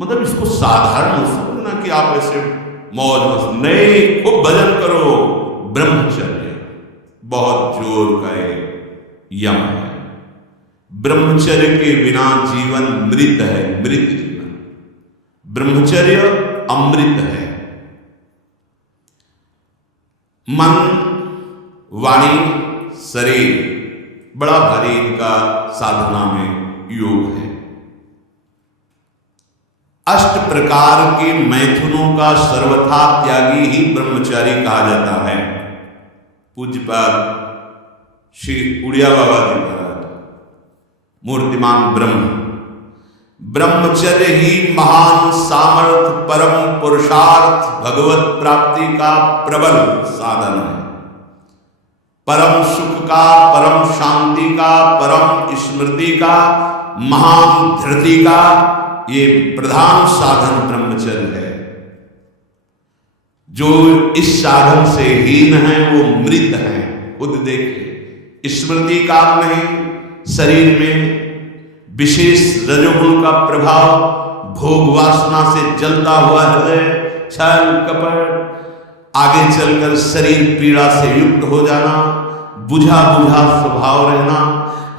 मतलब इसको साधारण मत समझना कि आप ऐसे मौज मस्त, नहीं, खूब भजन करो। ब्रह्मचर्य बहुत जोर का एक यम है। ब्रह्मचर्य के बिना जीवन मृत है, मृत जीवन। ब्रह्मचर्य अमृत है। मन, वाणी, शरीर, बड़ा भारी इनका साधना में योग है। अष्ट प्रकार के मैथुनों का सर्वथा त्यागी ही ब्रह्मचारी कहा जाता है। पूज्यपाद श्री उड़िया बाबा जी महाराज, मूर्तिमान ब्रह्म, ब्रह्मचर्य ही महान सामर्थ, परम पुरुषार्थ, भगवत प्राप्ति का प्रबल साधन है। परम सुख का, परम शांति का, परम स्मृति का, महान धृति का ये प्रधान साधन ब्रह्मचर्य है। जो इस साधन से हीन है वो मृत है। खुद देखिए, स्मृति काम नहीं, शरीर में विशेष रजोगुण का प्रभाव, भोग वासना से जलता हुआ हृदय, छल कपट, आगे चलकर शरीर पीड़ा से युक्त हो जाना, बुझा बुझा स्वभाव रहना,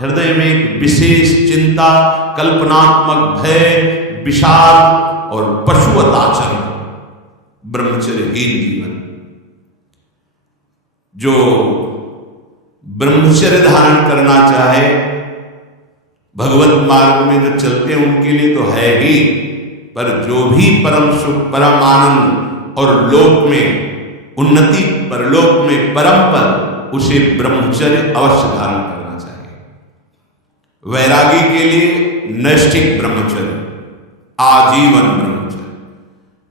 हृदय में एक विशेष चिंता, कल्पनात्मक भय, विषाद और पशुवत आचरण, ब्रह्मचर्यहीन जीवन। जो ब्रह्मचर्य धारण करना चाहे, भगवत मार्ग में जो चलते हैं उनके लिए तो है ही, पर जो भी परम सुख, परम आनंद और लोक में उन्नति, परलोक में परम पद, उसे ब्रह्मचर्य अवश्य धारण करना चाहिए। वैरागी के लिए नैष्ठिक ब्रह्मचर्य, आजीवन ब्रह्मचर्य।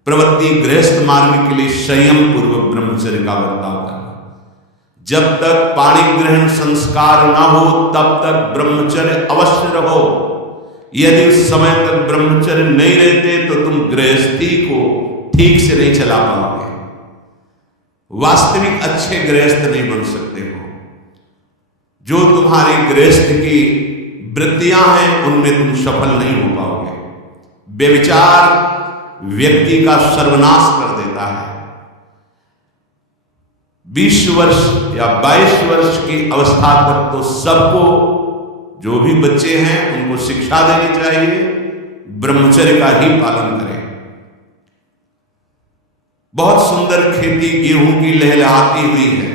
प्रवृत्ति गृहस्थ मार्ग के लिए संयम पूर्वक ब्रह्मचर्य का बर्ताव करना। जब तक पाणी ग्रहण संस्कार न हो तब तक ब्रह्मचर्य अवश्य रहो। यदि उस समय तक ब्रह्मचर्य नहीं रहते तो तुम गृहस्थी को ठीक से नहीं चला पाओगे, वास्तविक अच्छे गृहस्थ नहीं बन सकते हो। जो तुम्हारी गृहस्थ की वृत्तियां हैं उनमें तुम सफल नहीं हो पाओगे। व्यभिचार व्यक्ति का सर्वनाश कर देता है। 20 वर्ष या 22 वर्ष की अवस्था तक तो सबको, जो भी बच्चे हैं उनको शिक्षा देनी चाहिए, ब्रह्मचर्य का ही पालन करें। बहुत सुंदर खेती गेहूं की लहलहाती हुई है,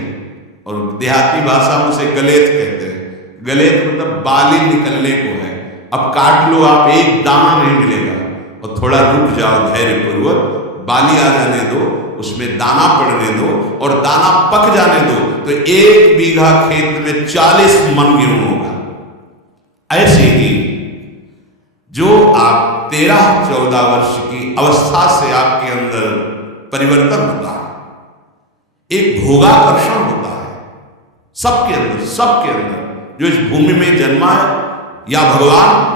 और देहाती भाषा में उसे गलेत कहते हैं। गलेत मतलब बाली निकलने को है। अब काट लो आप, एक दाना नहीं मिलेगा, और थोड़ा रुक जाओ धैर्यपूर्वक, बाली आ जाने दो, उसमें दाना पड़ने दो, और दाना पक जाने दो, तो 1 बीघा खेत में 40 मन गेहूं होगा। ऐसे ही जो आप 13-14 वर्ष की अवस्था से आपके अंदर परिवर्तन होता है, एक भोगाकर्षण होता है सबके अंदर, जो इस भूमि में जन्मा है, या भगवान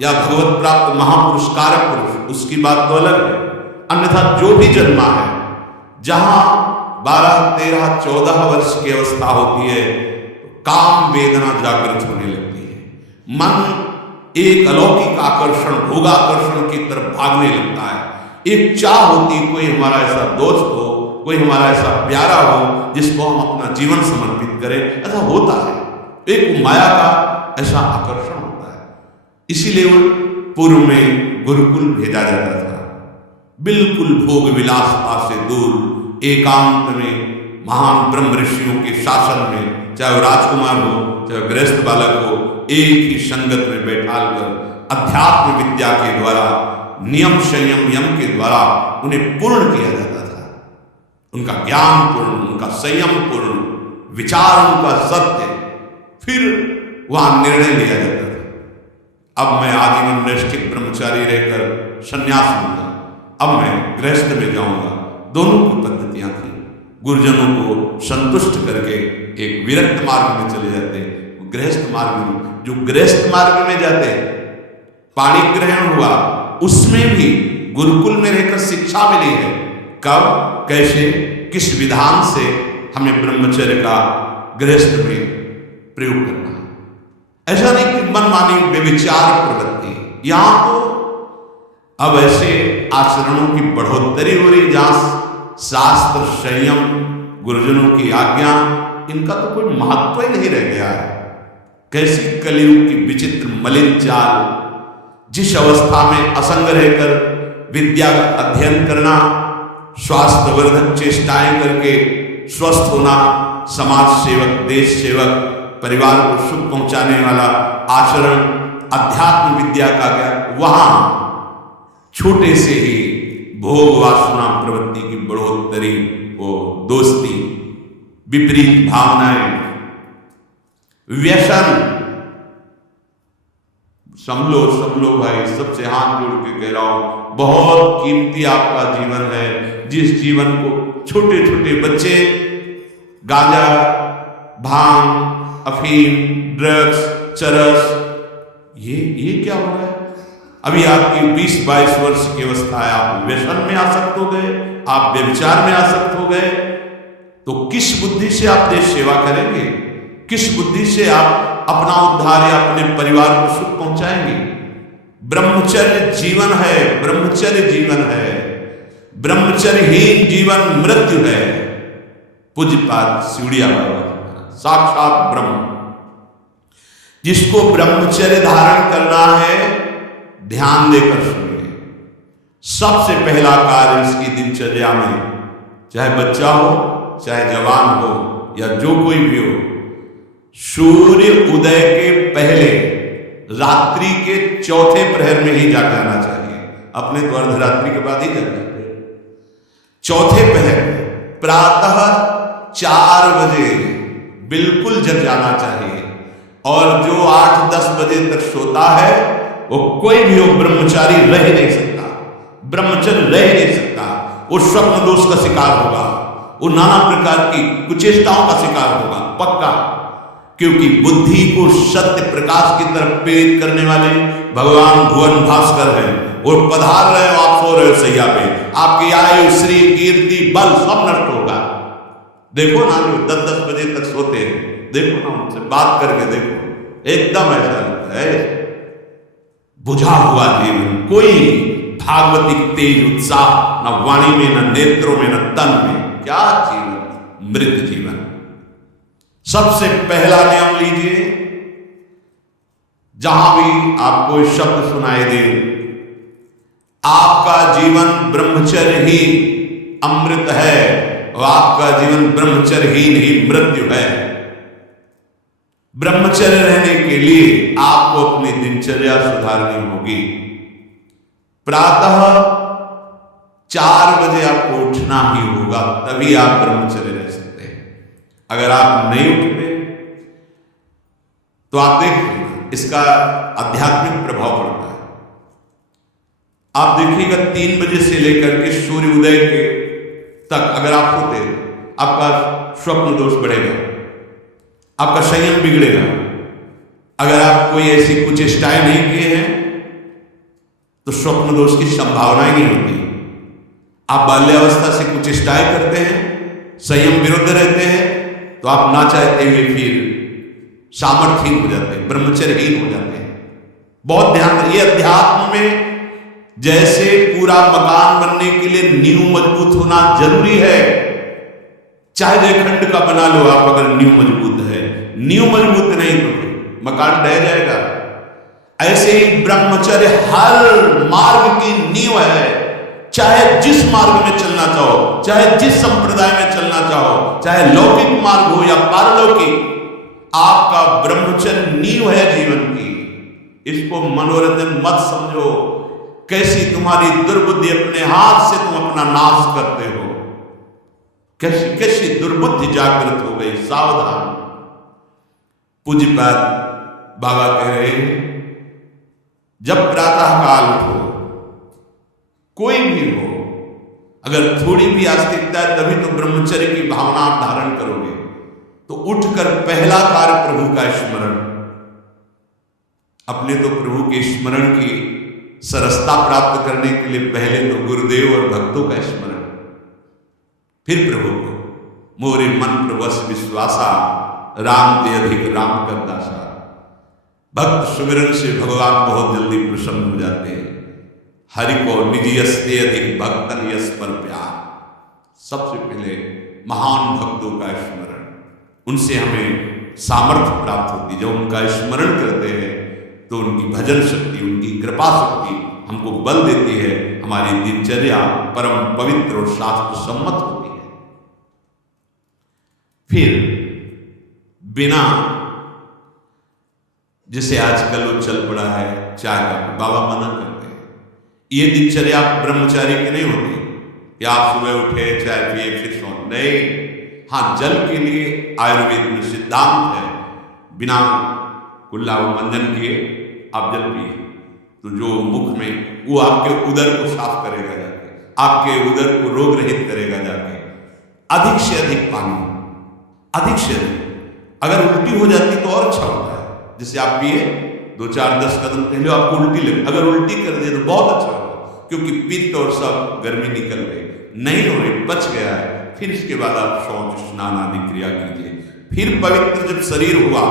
या भगवत प्राप्त महापुरुष कारक पुरुष, उसकी बात तो अलग है। अन्यथा जो भी जन्मा है, जहां 12, 13, 14 वर्ष की अवस्था होती है, काम वेदना जागृत होने लगती है। मन एक अलौकिक आकर्षण, भोगाकर्षण की तरफ भागने लगता है। एक चाह होती, कोई हमारा ऐसा दोस्त हो, कोई हमारा ऐसा प्यारा हो जिसको हम अपना जीवन समर्पित करें। ऐसा होता है, एक माया का ऐसा आकर्षण होता है। इसीलिए वो पूर्व में गुरुकुल भेजा जाता था, बिल्कुल भोग विलासता से दूर, एकांत में महान ब्रह्म ऋषियों के शासन में, चाहे वो राजकुमार हो चाहे गृहस्थ बालक हो, एक ही संगत में बैठाल कर अध्यात्म विद्या के द्वारा, नियम संयम यम के द्वारा उन्हें पूर्ण किया जाता था। उनका ज्ञान पूर्ण, उनका संयम पूर्ण, विचार उनका सत्य, फिर वहां निर्णय लिया जाता था। अब मैं आजीवन नैष्ठिक ब्रह्मचारी रहकर संन्यास लूंगा, अब मैं गृहस्थ में जाऊंगा। दोनों की पद्धतियां थी। गुरुजनों को संतुष्ट करके एक विरक्त मार्ग में चले जाते, गृहस्थ मार्ग में। जो गृहस्थ मार्ग में जाते, पाणी ग्रहण हुआ, उसमें भी गुरुकुल में रहकर शिक्षा मिली है, कब, कैसे, किस विधान से हमें ब्रह्मचर्य का गृहस्थ में प्रयोग करना है। ऐसा नहीं कि मनमानी व्यभिचार प्रवृत्ति। यहां तो अब ऐसे आचरणों की बढ़ोतरी हो रही, जहां शास्त्र, संयम, गुरुजनों की आज्ञा, इनका तो कोई महत्व ही नहीं रह गया है। कैसी कलयुग की विचित्र मलिन चाल, जिस अवस्था में असंग रहकर विद्या का अध्ययन करना, स्वास्थ्यवर्धक चेष्टाएं करके स्वस्थ होना, समाज सेवक, देश सेवक, परिवार को सुख पहुंचाने वाला आचरण, अध्यात्म विद्या का ज्ञान, वहां छोटे से ही भोग वासना प्रवृत्ति की बढ़ोतरी, वो दोस्ती, विपरीत भावनाएं, व्यसन। समलो भाई, सबसे हाथ जोड़ के कह रहा हूं, बहुत कीमती आपका जीवन है, जिस जीवन को छोटे छोटे बच्चे गांजा, भांग, अफीम, ड्रग्स, चरस, ये क्या हो रहा है? अभी आपकी 20-22 वर्ष की अवस्था है, आप व्यसन में आसक्त हो गए, आप व्यभिचार में आसक्त हो गए, तो किस बुद्धि से आप देश सेवा करेंगे? किस बुद्धि से आप अपना उद्धार या अपने परिवार को सुख पहुंचाएंगे? ब्रह्मचर्य जीवन है, ब्रह्मचर्य जीवन है, ब्रह्मचर्यहीन जीवन मृत्यु है। पूज्यपाद सिवड़िया बाबा, साक्षात ब्रह्म, जिसको ब्रह्मचर्य धारण करना है, ध्यान देकर सुनिए। सबसे पहला कार्य इसकी दिनचर्या में, चाहे बच्चा हो, चाहे जवान हो, या जो कोई भी हो, सूर्य उदय के पहले रात्रि के चौथे प्रहर में ही जाग जाना चाहिए। अपने तो अर्धरात्रि के बाद ही जाग जाते हैं। चौथे प्रहर प्रातः 4 बजे बिल्कुल जग जाना चाहिए। और जो 8-10 बजे तक सोता है, वो कोई भी हो, ब्रह्मचारी रह ही नहीं सकता, ब्रह्मचर्य रह ही नहीं सकता। वो स्वप्न दोष का शिकार होगा, वो नाना प्रकार की कुचेष्टाओं का शिकार होगा, पक्का। क्योंकि बुद्धि को सत्य प्रकाश की तरफ प्रेरित करने वाले भगवान भुवन भास्कर हैं। वो पधार रहे हो, आप सो रहे हो सैया पे, आपकी आयु, श्री, कीर्ति, बल सब नष्ट होगा। देखो ना, जो 10-10 बजे तक सोते हैं, देखो ना, उनसे बात करके देखो, एकदम ऐसा लगता है बुझा हुआ जीवन, कोई भागवतिक तेज उत्साह न वाणी में, न नेत्रों में, न तन में। क्या जीवन, मृत जीवन। सबसे पहला नियम लीजिए, जहां भी आपको शब्द सुनाई दे, आपका जीवन ब्रह्मचर्य ही अमृत है और आपका जीवन ब्रह्मचर्य ही नहीं मृत्यु है। ब्रह्मचर्य रहने के लिए आपको अपनी दिनचर्या सुधारनी होगी। प्रातः 4 बजे आपको उठना ही होगा, तभी आप ब्रह्मचर्य रह सकते हैं। अगर आप नहीं उठते तो आप देख, इसका आध्यात्मिक प्रभाव पड़ता है। आप देखिएगा 3 बजे से लेकर के सूर्य उदय के तक अगर आप होते, आपका स्वप्न दोष बढ़ेगा, आपका संयम बिगड़ेगा। अगर आप कोई ऐसी कुचेष्टाएं नहीं किए हैं तो स्वप्न दोष की संभावना ही नहीं होती। आप बाल्यावस्था से कुचेष्टाएं करते हैं, संयम विरुद्ध रहते हैं, तो आप ना चाहते हुए फिर सामर्थ्यहीन हो जाते हैं, ब्रह्मचर्यहीन हो जाते हैं। बहुत ध्यान दें, ये अध्यात्म में जैसे पूरा मकान बनने के लिए नींव मजबूत होना जरूरी है, चाहे जयखंड का बना लो आप, अगर नींव मजबूत है। नींव मजबूत नहीं तो मकान ढह जाएगा। ऐसे ही ब्रह्मचर्य हर मार्ग की नींव है। चाहे जिस मार्ग में चलना चाहो, चाहे जिस संप्रदाय में चलना चाहो, चाहे लौकिक मार्ग हो या पारलौकिक, आपका ब्रह्मचर्य नींव है जीवन की। इसको मनोरंजन मत समझो। कैसी तुम्हारी दुर्बुद्धि, अपने हाथ से तुम अपना नाश करते हो। कैसी कैसी दुर्बुद्धि जागृत हो गई, सावधान। पूज्यपाद बाबा कह रहे हैं, जब प्रातः काल हो, कोई भी हो, अगर थोड़ी भी आस्तिकता है, तभी तो ब्रह्मचर्य की भावना आप धारण करोगे। तो उठकर पहला कार्य प्रभु का स्मरण। अपने तो प्रभु के स्मरण की सरसता प्राप्त करने के लिए पहले तो गुरुदेव और भक्तों का स्मरण, फिर प्रभु को। मोरे मन प्रवश विश्वासा, राम ते अधिक राम कर दासा। भक्त सुमिरन से भगवान बहुत जल्दी प्रसन्न हो जाते हैं। हरि को निजी यस्ते अधिक भक्तन यस पर प्यार। सबसे पहले महान भक्तों का स्मरण, उनसे हमें सामर्थ्य प्राप्त होती। जब उनका स्मरण करते हैं तो उनकी भजन शक्ति, उनकी कृपा शक्ति हमको बल देती है। हमारी दिनचर्या परम पवित्र और शास्त्र सम्मत होती है। फिर बिना, जैसे आजकल वो चल पड़ा है चाय का, बाबा मना करते हैं, ये दिनचर्या ब्रह्मचारी की नहीं होती कि आप सुबह उठे चाय पिए फिर सो, नहीं। हाँ, जल के लिए आयुर्वेद में सिद्धांत है, बिना कुल्ला मंजन किए आप जल पिए तो जो मुख में, वो आपके उदर को साफ करेगा जाके, आपके उदर को रोग रहित करेगा जाके। अधिक से अधिक पानी, अधिक से अधिक। अगर उल्टी हो जाती तो और अच्छा होता है। जैसे आप पिए 2-4-10 कदम पहले आपको उल्टी लगे, अगर उल्टी कर दिए तो बहुत अच्छा होगा, क्योंकि पित्त और सब गर्मी निकल गई, नहीं हो रही, बच गया है। फिर इसके बाद आप शौच स्नान आदि क्रिया कीजिए। फिर पवित्र जब शरीर हुआ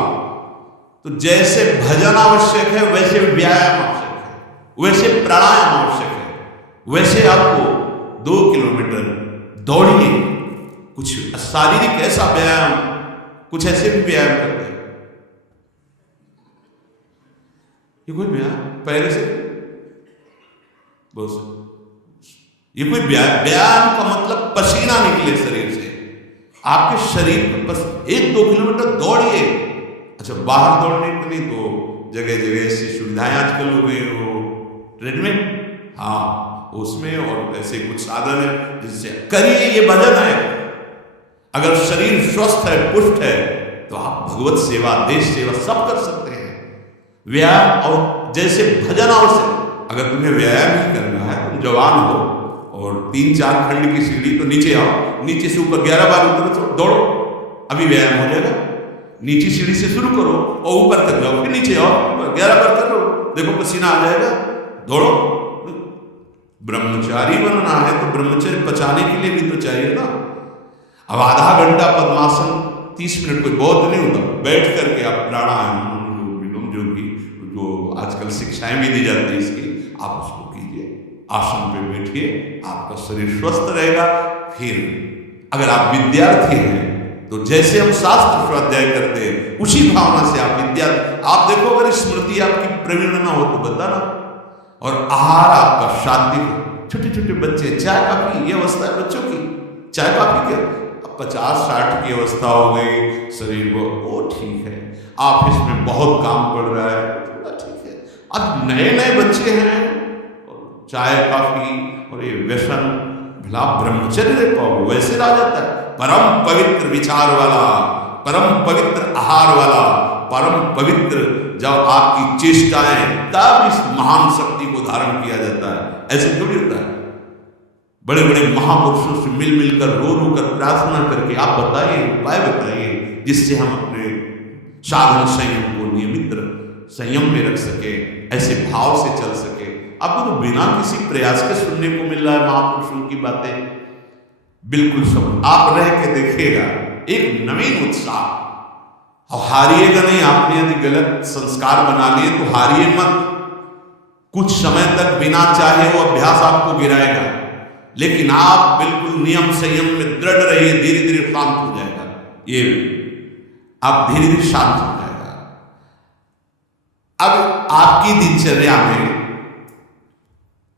तो जैसे भजन आवश्यक है वैसे व्यायाम आवश्यक है, वैसे प्राणायाम आवश्यक है, वैसे आपको 2 किलोमीटर दौड़िए। कुछ शारीरिक ऐसा व्यायाम, कुछ ऐसे भी व्यायाम करते हैं। ये कोई व्यायाम पैर से बस, ये कोई व्यायाम का मतलब पसीना निकले शरीर से, आपके शरीर में बस 1-2 किलोमीटर दौड़िए। अच्छा, बाहर दौड़ने के लिए तो जगह जगह ऐसी सुविधाएं आजकल हो गई, वो ट्रेडमिल, हाँ उसमें, और ऐसे कुछ साधन है जिससे करिए। ये भजन है। अगर शरीर स्वस्थ है, पुष्ट है, तो आप भगवत सेवा, देश सेवा सब कर सकते हैं। व्यायाम और जैसे भजन आवश्यक। अगर तुम्हें व्यायाम ही करना है, तुम जवान हो और 3-4 खंड की सीढ़ी, तो नीचे आओ, नीचे से ऊपर 11 बार उतरो, दौड़ो, अभी व्यायाम हो जाएगा। नीचे सीढ़ी से शुरू करो और ऊपर तक जाओ, फिर नीचे आओ, 11 बार कर लो, देखो पसीना आ जाएगा, दौड़ो। ब्रह्मचारी बनना है तो ब्रह्मचर्य बचाने के लिए भी तो चाहिए ना। अब आधा घंटा पद्मासन, 30 मिनट कोई बहुत नहीं होता, बैठ करके आप प्राणायाम, विलोम जोगी, जो आजकल शिक्षाएं भी दी जाती है इसकी, आप उसको कीजिए। आसन पे बैठिए, आपका शरीर स्वस्थ रहेगा। फिर अगर आप विद्यार्थी हैं तो जैसे हम शास्त्र स्वाध्याय करते हैं उसी भावना से आप आप देखो, अगर स्मृति आपकी प्रवीण ना हो तो बताना। और आहार आपका सात्विक। छोटे छोटे बच्चे चाय काफी, ये अवस्था है बच्चों की, चाय काफी क्या, अब 50-60 की अवस्था हो गई, शरीर वो ठीक है, ऑफिस में बहुत काम पड़ रहा है, ठीक है। अब नए नए बच्चे हैं, चाय काफी और ये व्यसन, भला ब्रह्मचर्य रह पाओ, वैसे रह जाता है। परम पवित्र विचार वाला, परम पवित्र आहार वाला, परम पवित्र जब आपकी चेष्टाएं, तब इस महान शक्ति को धारण किया जाता है। ऐसे थोड़ी होता है। बड़े बड़े महापुरुषों से मिल मिलकर, रो रो कर प्रार्थना करके आप बताइए, उपाय बताइए जिससे हम अपने साधन संयम को नियमित संयम में रख सके, ऐसे भाव से चल सके। आपको तो बिना किसी प्रयास के सुनने को मिल रहा है महापुरुषों की बातें। बिल्कुल सब आप रह के देखिएगा, एक नवीन उत्साह। और हारिएगा नहीं। आपने यदि गलत संस्कार बना लिए तो हारिए मत। कुछ समय तक बिना चाहे वो अभ्यास आपको गिराएगा, लेकिन आप बिल्कुल नियम संयम में दृढ़ रहिए, धीरे धीरे शांत हो जाएगा। ये आप धीरे धीरे शांत हो जाएगा। अब आपकी दिनचर्या में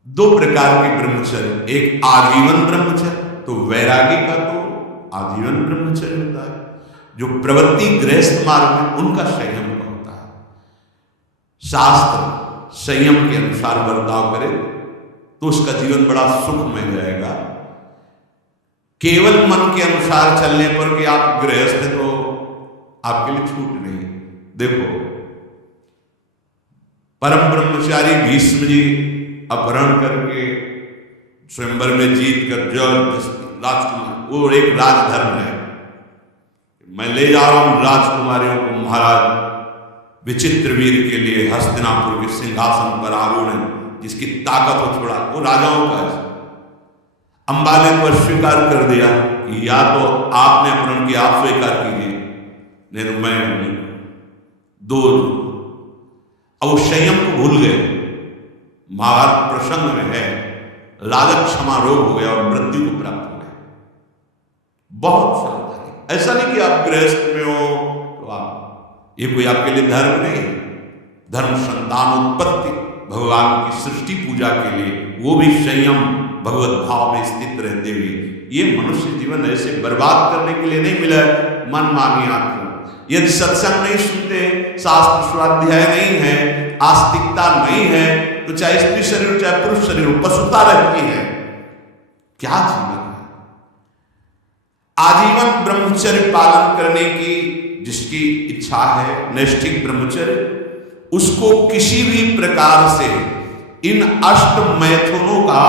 2 प्रकार के ब्रह्मचर्य, एक आजीवन ब्रह्मचर्य, तो वैरागी का तो आजीवन ब्रह्मचर्य होता है। जो प्रवृत्ति गृहस्थ मार्ग में, उनका संयम का होता है। शास्त्र संयम के अनुसार बर्ताव करे तो उसका जीवन बड़ा सुखमय जाएगा। केवल मन के अनुसार चलने पर कि आप गृहस्थ, तो आपके लिए छूट नहीं। देखो, परम ब्रह्मचारी भीष्म जी अपहरण करके स्वयंवर में जीत कर राजकुमार, वो एक राजधर्म है, मैं ले जा रहा हूं राजकुमारियों को महाराज विचित्रवीर के लिए हस्तिनापुर के सिंहासन पर आरूढ़ है, जिसकी ताकत हो छोड़ा, वो राजाओं का है। अंबा ने तो अस्वीकार कर दिया कि या तो आपने अपहरण किया, आप स्वीकार कीजिए, नहीं तो मैं दो। अब वो संयम को भूल गए, महाभारत प्रसंग में है, लालच क्षमा रोग हो गया और मृत्यु को प्राप्त हो गया। बहुत सावधानी। ऐसा नहीं कि आप गृहस्थ में हो तो आप, ये कोई आपके लिए धर्म नहीं। धर्म संतान उत्पत्ति, भगवान की सृष्टि पूजा के लिए, वो भी संयम भगवत भाव में स्थित रहते हुए। ये मनुष्य जीवन ऐसे बर्बाद करने के लिए नहीं मिला है मन मानी आपको। यदि सत्संग नहीं सुनते, शास्त्र स्वाध्याय नहीं है, आस्तिकता नहीं है, तो चाहे स्त्री शरीर चाहे पुरुष शरीर हो, पशुता रहती है। क्या जीवन है? आजीवन ब्रह्मचर्य पालन करने की जिसकी इच्छा है, नैष्ठिक ब्रह्मचर्य, उसको किसी भी प्रकार से इन अष्ट मैथुनों का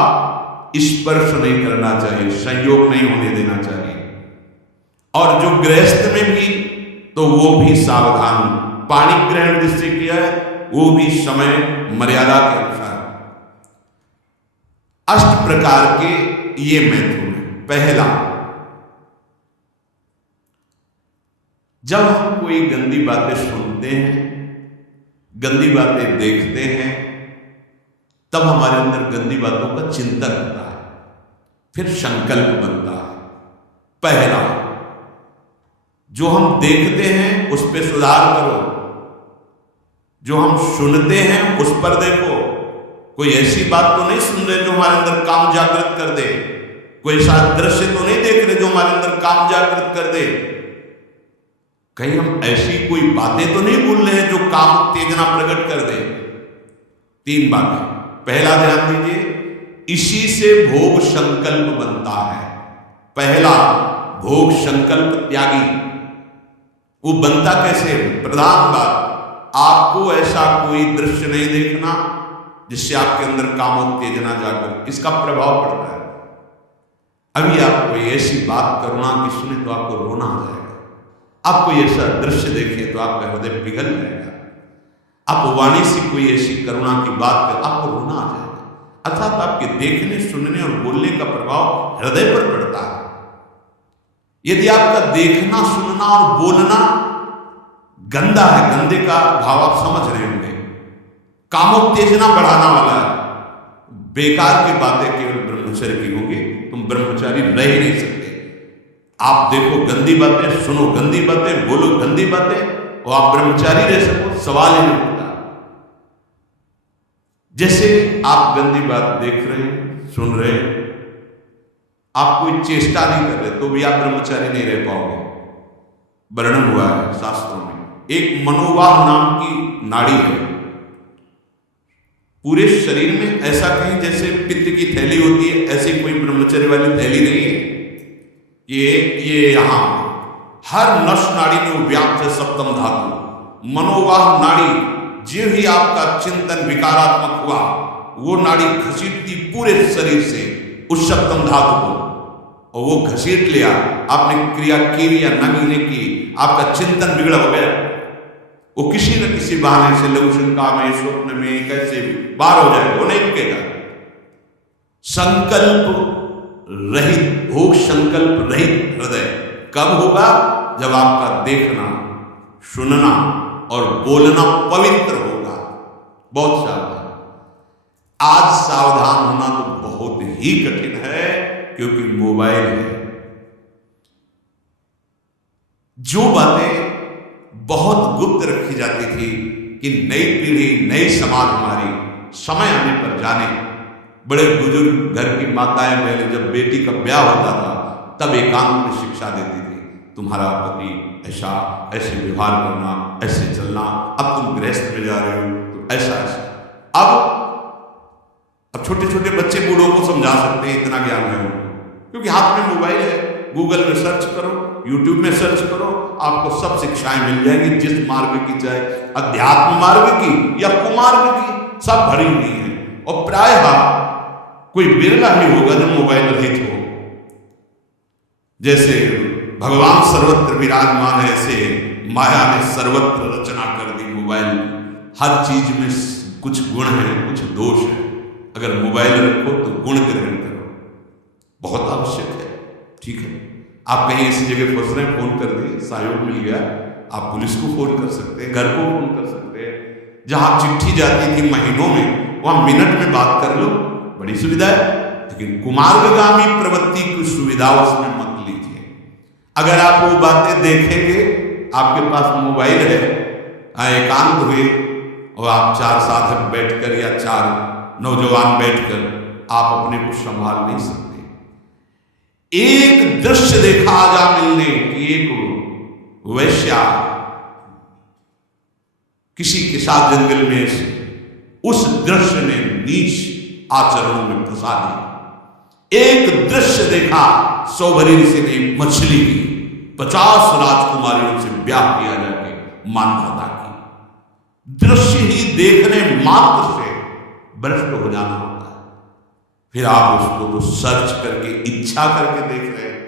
स्पर्श नहीं करना चाहिए, संयोग नहीं होने देना चाहिए। और जो गृहस्थ में भी, तो वो भी सावधान। पानी ग्रहण जिससे किया है वो भी समय मर्यादा के अनुसार। अष्ट प्रकार के ये मैथुन है। पहला, जब हम कोई गंदी बातें सुनते हैं, गंदी बातें देखते हैं, तब हमारे अंदर गंदी बातों का चिंतन होता है, फिर संकल्प बनता है। पहला, जो हम देखते हैं उस पर सुधार करो, जो हम सुनते हैं उस पर देखो। कोई ऐसी बात तो नहीं सुन रहे जो हमारे अंदर काम जागृत कर दे, कोई ऐसा दृश्य तो नहीं देख रहे जो हमारे अंदर काम जागृत कर दे, कहीं हम ऐसी कोई बातें तो नहीं बोल रहे हैं जो काम उत्तेजना प्रकट कर दे। तीन बातें। पहला, ध्यान दीजिए, इसी से भोग संकल्प बनता है। पहला, भोग संकल्प त्यागी। वो बनता कैसे? प्रधान बात, आपको ऐसा कोई दृश्य नहीं देखना जिससे आपके अंदर कामोत्तेजना जाकर इसका प्रभाव पड़ता है। अभी आप कोई ऐसी बात करुणा की सुने तो आपको रोना आ जाएगा। आप कोई ऐसा दृश्य देखें तो आपका हृदय पिघल जाएगा। आप वाणी से कोई ऐसी करुणा की बात कर, आपको रोना आ जाएगा। अर्थात आपके देखने, सुनने और बोलने का प्रभाव हृदय पर पड़ता है। यदि आपका देखना, सुनना और बोलना गंदा है, गंदे का भाव आप समझ रहे होंगे, कामोत्तेजना बढ़ाना वाला है, बेकार की बातें केवल ब्रह्मचर्य की होंगी, तुम ब्रह्मचारी रह ही नहीं सकते। आप देखो गंदी बातें, सुनो गंदी बातें, बोलो गंदी बातें, और आप ब्रह्मचारी रह सको, सवाल ही नहीं उठता। जैसे आप गंदी बात देख रहे हैं, सुन रहे हैं, आप कोई चेष्टा नहीं कर रहे, तो भी आप ब्रह्मचारी नहीं रह पाओगे। वर्णन हुआ है शास्त्रों में, एक मनोवाह नाम की नाड़ी है पूरे शरीर में। ऐसा कहीं जैसे पित्त की थैली होती है, ऐसी कोई ब्रह्मचर्य वाली थैली नहीं है। ये यहां हर नस नाड़ी में व्याप्त है सप्तम धातु। मनोवाह नाड़ी, जो ही आपका चिंतन विकारात्मक हुआ, वो नाड़ी घसीटती पूरे शरीर से उस सप्तम धातु को, और वो घसीट लिया, आपने क्रिया की या न की, आपका चिंतन बिगड़ हो गया। वो किसी न किसी बहाने से लघु शंका में, स्वप्न में, कैसे भी बाहर हो जाए, वो नहीं रुकेगा। संकल्प रहित, भोग संकल्प रहित हृदय कब होगा? जब आपका देखना, सुनना और बोलना पवित्र होगा। बहुत सावधान। आज सावधान होना तो बहुत ही कठिन है, क्योंकि मोबाइल है। जो बातें बहुत गुप्त रखी जाती थी कि नई पीढ़ी, नई समाज हमारी समय आने पर जाने। बड़े बुजुर्ग घर की माताएं पहले जब बेटी का ब्याह होता था तब एकांत में शिक्षा देती थी, तुम्हारा पति ऐसा, ऐसे व्यवहार करना, ऐसे चलना, अब तुम गृहस्थ में जा रहे हो तो ऐसा ऐसा। अब छोटे छोटे बच्चे बूढ़ों को समझा सकते हैं, इतना ज्ञान है उनको, क्योंकि हाथ में मोबाइल है। गूगल में सर्च करो, यूट्यूब में सर्च करो, आपको सब शिक्षाएं मिल जाएंगी। जिस मार्ग की चाहे अध्यात्म मार्ग की या कुमार्ग की, सब भरी हुई है। और प्रायः कोई बिरला ही होगा जो मोबाइल रहित हो। जैसे भगवान सर्वत्र विराजमान है, ऐसे माया ने सर्वत्र रचना कर दी। मोबाइल हर चीज में कुछ गुण है, कुछ दोष है। अगर मोबाइल रखो तो गुण ग्रहण करो, बहुत आवश्यक है। ठीक है, आप कहीं ऐसी जगह फंस रहे हैं, फोन कर दिए, सहयोग मिल गया, आप पुलिस को फोन कर सकते हैं, घर को फोन कर सकते हैं। जहां चिट्ठी जाती थी महीनों में, वहां मिनट में बात कर लो, बड़ी सुविधा है। लेकिन कुमार्गामी प्रवृत्ति की सुविधा उसमें मत लीजिए। अगर आप वो बातें देखेंगे, आपके पास मोबाइल है, एकांत हुए और आप 4 साधक बैठकर या 4 नौजवान बैठकर आप अपने को संभाल नहीं सकते। एक दृश्य देखा आजा मिलने की, एक वैश्या किसी के साथ जंगल में से, उस दृश्य ने नीच आचरणों में फंसा दिया। एक दृश्य देखा, सौभरी ऋषि ने मछली की 50 राजकुमारियों से ब्याह किया जाके मान्यता की। दृश्य ही देखने मात्र से भ्रष्ट हो जाना होता है। फिर आप उसको तो सर्च करके, इच्छा करके देख रहे हैं।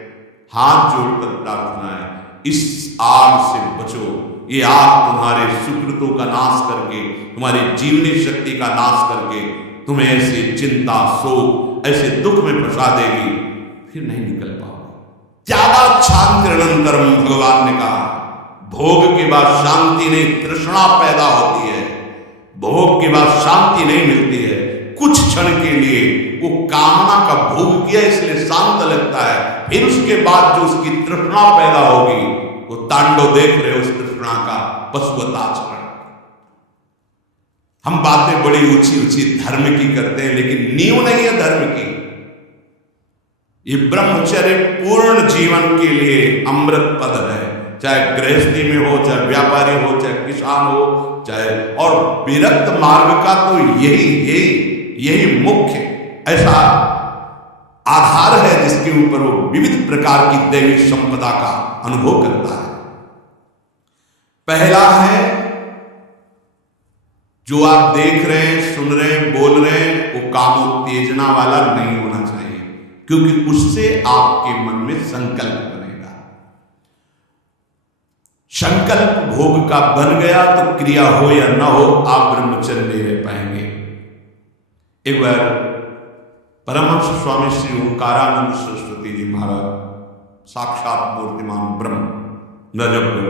हाथ जोड़कर प्रार्थना है, इस आग से बचो। ये आग तुम्हारे सुकृतों का नाश करके, तुम्हारी जीवनी शक्ति का नाश करके तुम्हें ऐसे चिंता, शोक, ऐसे दुख में फंसा देगी, फिर नहीं निकल पाओगे। ज्यादा शांतिरनंतरम, भगवान ने कहा, भोग के बाद शांति नहीं, तृष्णा पैदा होती है। भोग के बाद शांति नहीं मिलती है। कुछ क्षण के लिए वो कामना का भोग किया इसलिए शांत लगता है, फिर उसके बाद जो उसकी तृष्णा पैदा होगी, वो तांडव देख रहे हो उस तृष्णा का, पशुवताचरण। हम बातें बड़ी ऊंची ऊंची धर्म की करते हैं, लेकिन नींव नहीं है धर्म की। ये ब्रह्मचर्य पूर्ण जीवन के लिए अमृत पद है। चाहे गृहस्थी में हो, चाहे व्यापारी हो, चाहे किसान हो, चाहे, और विरक्त मार्ग का तो यही मुख्य ऐसा आधार है जिसके ऊपर वो विविध प्रकार की दैवी संपदा का अनुभव करता है। पहला है, जो आप देख रहे हैं, सुन रहे हैं, बोल रहे हैं, वो कामोत्तेजना वाला नहीं होना चाहिए, क्योंकि उससे आपके मन में संकल्प बनेगा। संकल्प भोग का बन गया तो क्रिया हो या ना हो, आप ब्रह्मचर्य नहीं रह पाएंगे। एक बार परमहंस स्वामी श्री ओंकारानंद सरस्वती जी महाराज, साक्षात मूर्तिमान ब्रह्म, नजफगढ़,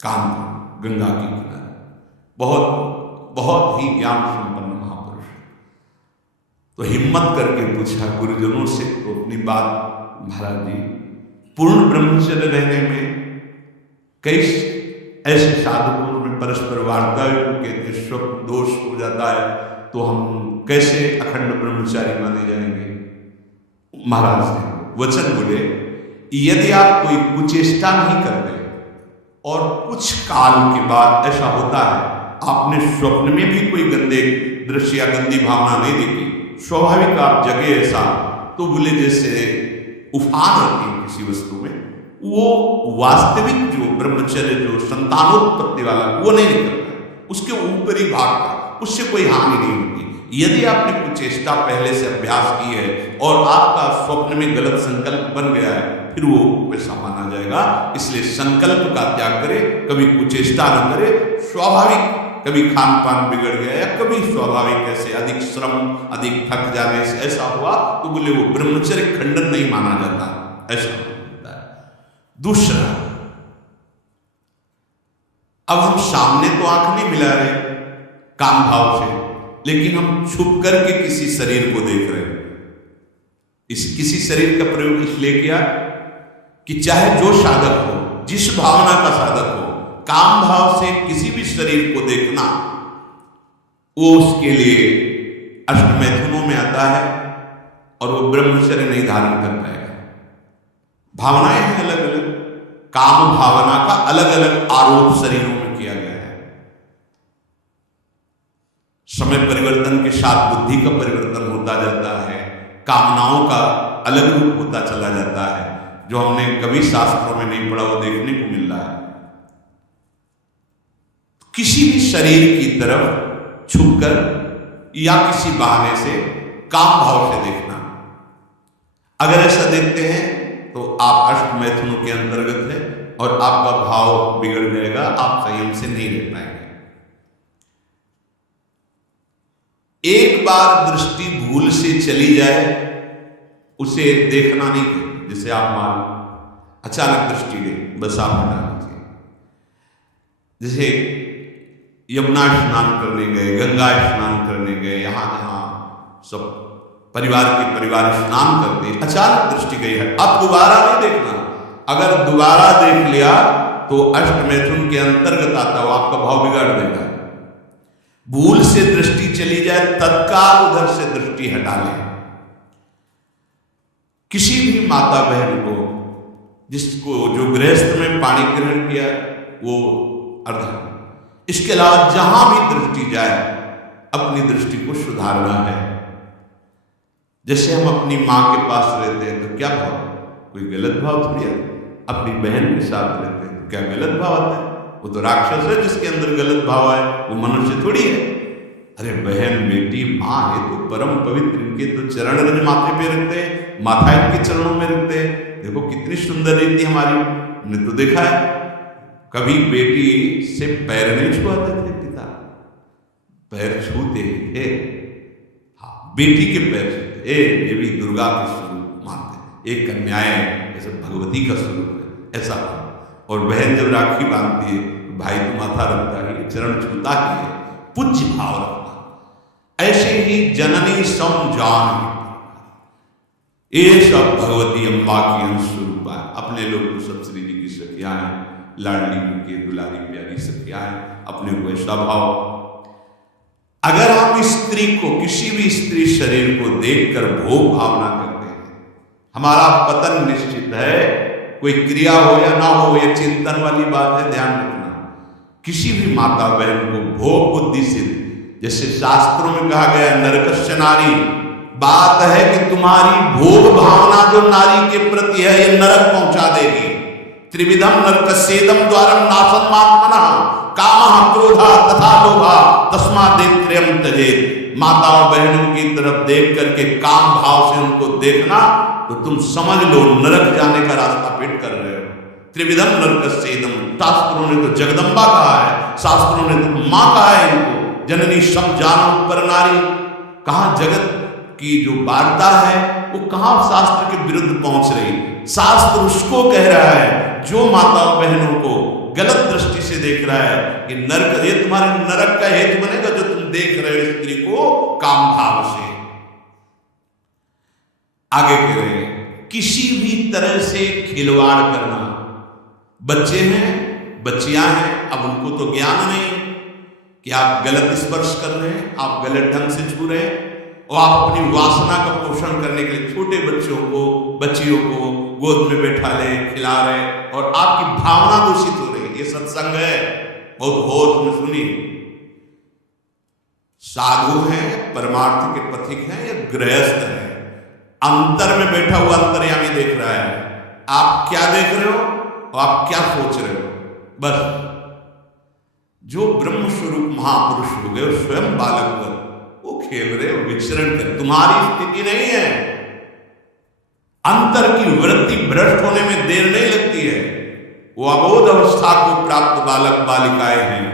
कानपुर, गंगा के किनारे, बहुत ही ज्ञान संपन्न महापुरुष। तो हिम्मत करके पूछा गुरुजनों से, तो अपनी बात, महाराज जी, पूर्ण ब्रह्मचर्य रहने में कई ऐसे साधकों में परस्पर वार्ता कहते स्वप्न दोष हो जाता है, तो हम कैसे अखंड ब्रह्मचारी माने जाएंगे। महाराज ने वचन बोले, यदि आप कोई कुचेष्टा नहीं करते और कुछ काल के बाद ऐसा होता है, आपने स्वप्न में भी कोई गंदे दृश्य या गंदी भावना नहीं देखी, स्वाभाविक आप जगे ऐसा, तो बोले जैसे उफान आती है किसी वस्तु में, वो वास्तविक जो ब्रह्मचर्य, जो संतानोत्पत्ति वाला, वो नहीं निकलता है, उसके ऊपरी भाग का, उससे कोई हानि नहीं होती। यदि आपने कुछ चेष्टा पहले से अभ्यास की है और आपका स्वप्न में गलत संकल्प बन गया है, फिर वो वैसा माना जाएगा। इसलिए संकल्प का त्याग करे, कभी कुचेष्टा न करे। स्वाभाविक कभी खान पान बिगड़ गया या कभी स्वाभाविक ऐसे अधिक श्रम, अधिक थक जाने से ऐसा हुआ, तो बोले वो ब्रह्मचर्य खंडन नहीं माना जाता, ऐसा होता है। दूसरा, अब हम सामने तो आंख नहीं मिला रहे काम भाव से, लेकिन हम छुप करके किसी शरीर को देख रहे हैं। इस किसी शरीर का प्रयोग इसलिए किया कि चाहे जो साधक हो, जिस भावना का साधक हो, काम भाव से किसी भी शरीर को देखना, वो उसके लिए अष्टमैथुनों में आता है और वो ब्रह्मचर्य नहीं धारण कर पाएगा। भावनाएं हैं अलग अलग, काम भावना का अलग अलग आरोप शरीरों में किया गया है। समय परिवर्तन के साथ बुद्धि का परिवर्तन होता जाता है, कामनाओं का अलग रूप होता चला जाता है, जो हमने कभी शास्त्रों में नहीं पढ़ा वो देखने को मिल रहा है। किसी भी शरीर की तरफ छुपकर या किसी बहाने से काम भाव से देखना, अगर ऐसा देखते हैं तो आप अष्टमैथुनों के अंतर्गत है और आपका भाव बिगड़ जाएगा, आप संयम से नहीं रह पाएंगे। एक बार दृष्टि भूल से चली जाए, उसे देखना नहीं है। जैसे आप मान अचानक दृष्टि गई, बस आप हटा लीजिए। जैसे यमुना स्नान करने गए, गंगा स्नान करने गए, यहाँ जहाँ सब परिवार के परिवार स्नान करते, अचानक दृष्टि गई है, अब दोबारा नहीं देखना। अगर दोबारा देख लिया तो अष्ट मैथुन के अंतर्गत आता हो, आपका भाव बिगाड़ देगा। भूल से दृष्टि चली जाए तत्काल उधर से दृष्टि हटा ले। किसी भी माता बहन को जिसको जो गृहस्थ में पाणी ग्रहण किया वो अर्ध, इसके अलावा जहां भी दृष्टि जाए अपनी दृष्टि को सुधारना है। जैसे हम अपनी मां के पास रहते हैं तो क्या भाव, कोई गलत भाव थोड़ी है। अपनी बहन के साथ रहते हैं तो क्या गलत भाव आता है, वो तो राक्षस है जिसके अंदर गलत भाव है, वो मनुष्य थोड़ी है। अरे बहन बेटी माँ है तो परम पवित्र, इनके तो चरण रज माथे पे रखते हैं, माथा इनके चरणों में रखते हैं। देखो कितनी सुंदर रीति हमारी, हमने तो देखा है कभी बेटी से पैर नहीं छुआते थे पिता, पैर छूते थे। हाँ, बेटी के पैर छूते, देवी दुर्गा के स्वरूप मानते, एक कन्याएं जैसे भगवती का स्वरूप है ऐसा। और बहन जब राखी बांधती है भाई तो माथा रखता है, चरण छूता ही है, पूज्य भाव रखना। ऐसे ही जननी सम जान, ये सब भगवती अम्बा की अंशरूपा है। अपने लोग तो सब श्री जी की सखियां हैं, लाडली के दुलारी प्यारी सखियां हैं, अपने को ऐसा भाव। अगर हम स्त्री को, किसी भी स्त्री शरीर को देखकर भोग भावना करते हैं, हमारा पतन निश्चित है। कोई क्रिया हो या ना हो, ये चिंतन वाली बात है, ध्यान रखना। किसी भी माता बहन को भोग बुद्धि से, जैसे शास्त्रों में कहा गया नरकस्य नारी, बात है कि तुम्हारी भोग भावना जो नारी के प्रति है ये नरक पहुंचा देगी। त्रिविधम नरकस्येदम द्वारम नासन्मात्मनः कामः क्रोधः तथा लोभः तस्मादेत्रयम् त्यजेत्। माताओं बहनों की तरफ देख करके काम भाव से उनको देखना तो तुम समझ लो नरक जाने का रास्ता पेट कर रहे हो। त्रिविधम नरकस्येदम, शास्त्रों ने तो जगदम्बा कहा है, शास्त्रों ने तो मां कहा है इनको, जननी सम जानो पर नारी। कहां जगत की जो वार्ता है वो कहां शास्त्र के विरुद्ध पहुंच रही। शास्त्र उसको कह रहा है जो माताओं बहनों को गलत दृष्टि से देख रहा है कि नरक, ये तुम्हारे नरक का हेतु बनेगा जो तुम देख रहे हो स्त्री को काम भाव से। आगे कह रहे हैं किसी भी तरह से खिलवाड़ करना। बच्चे हैं, बच्चियां हैं, अब उनको तो ज्ञान नहीं कि आप गलत स्पर्श कर रहे हैं, आप गलत ढंग से छू रहे हैं, और आप अपनी वासना का पोषण करने के लिए छोटे बच्चों को, बच्चियों को गोद में बैठा ले, खिला रहे, और आपकी भावना दूषित हो रही है। ये सत्संग है, बहुत होश में सुनिए। साधु हैं, परमार्थ के पथिक हैं या गृहस्थ हैं, अंतर में बैठा हुआ अंतर्यामी देख रहा है आप क्या देख रहे हो और आप क्या सोच रहे हो। बस जो ब्रह्म स्वरूप महापुरुष हो गए, स्वयं बालक हुए, वो खेल रहे हो, विचरण कर, तुम्हारी स्थिति नहीं है। अंतर की वृत्ति भ्रष्ट होने में देर नहीं लगती है। वो अबोध अवस्था को प्राप्त बालक बालिकाएं हैं।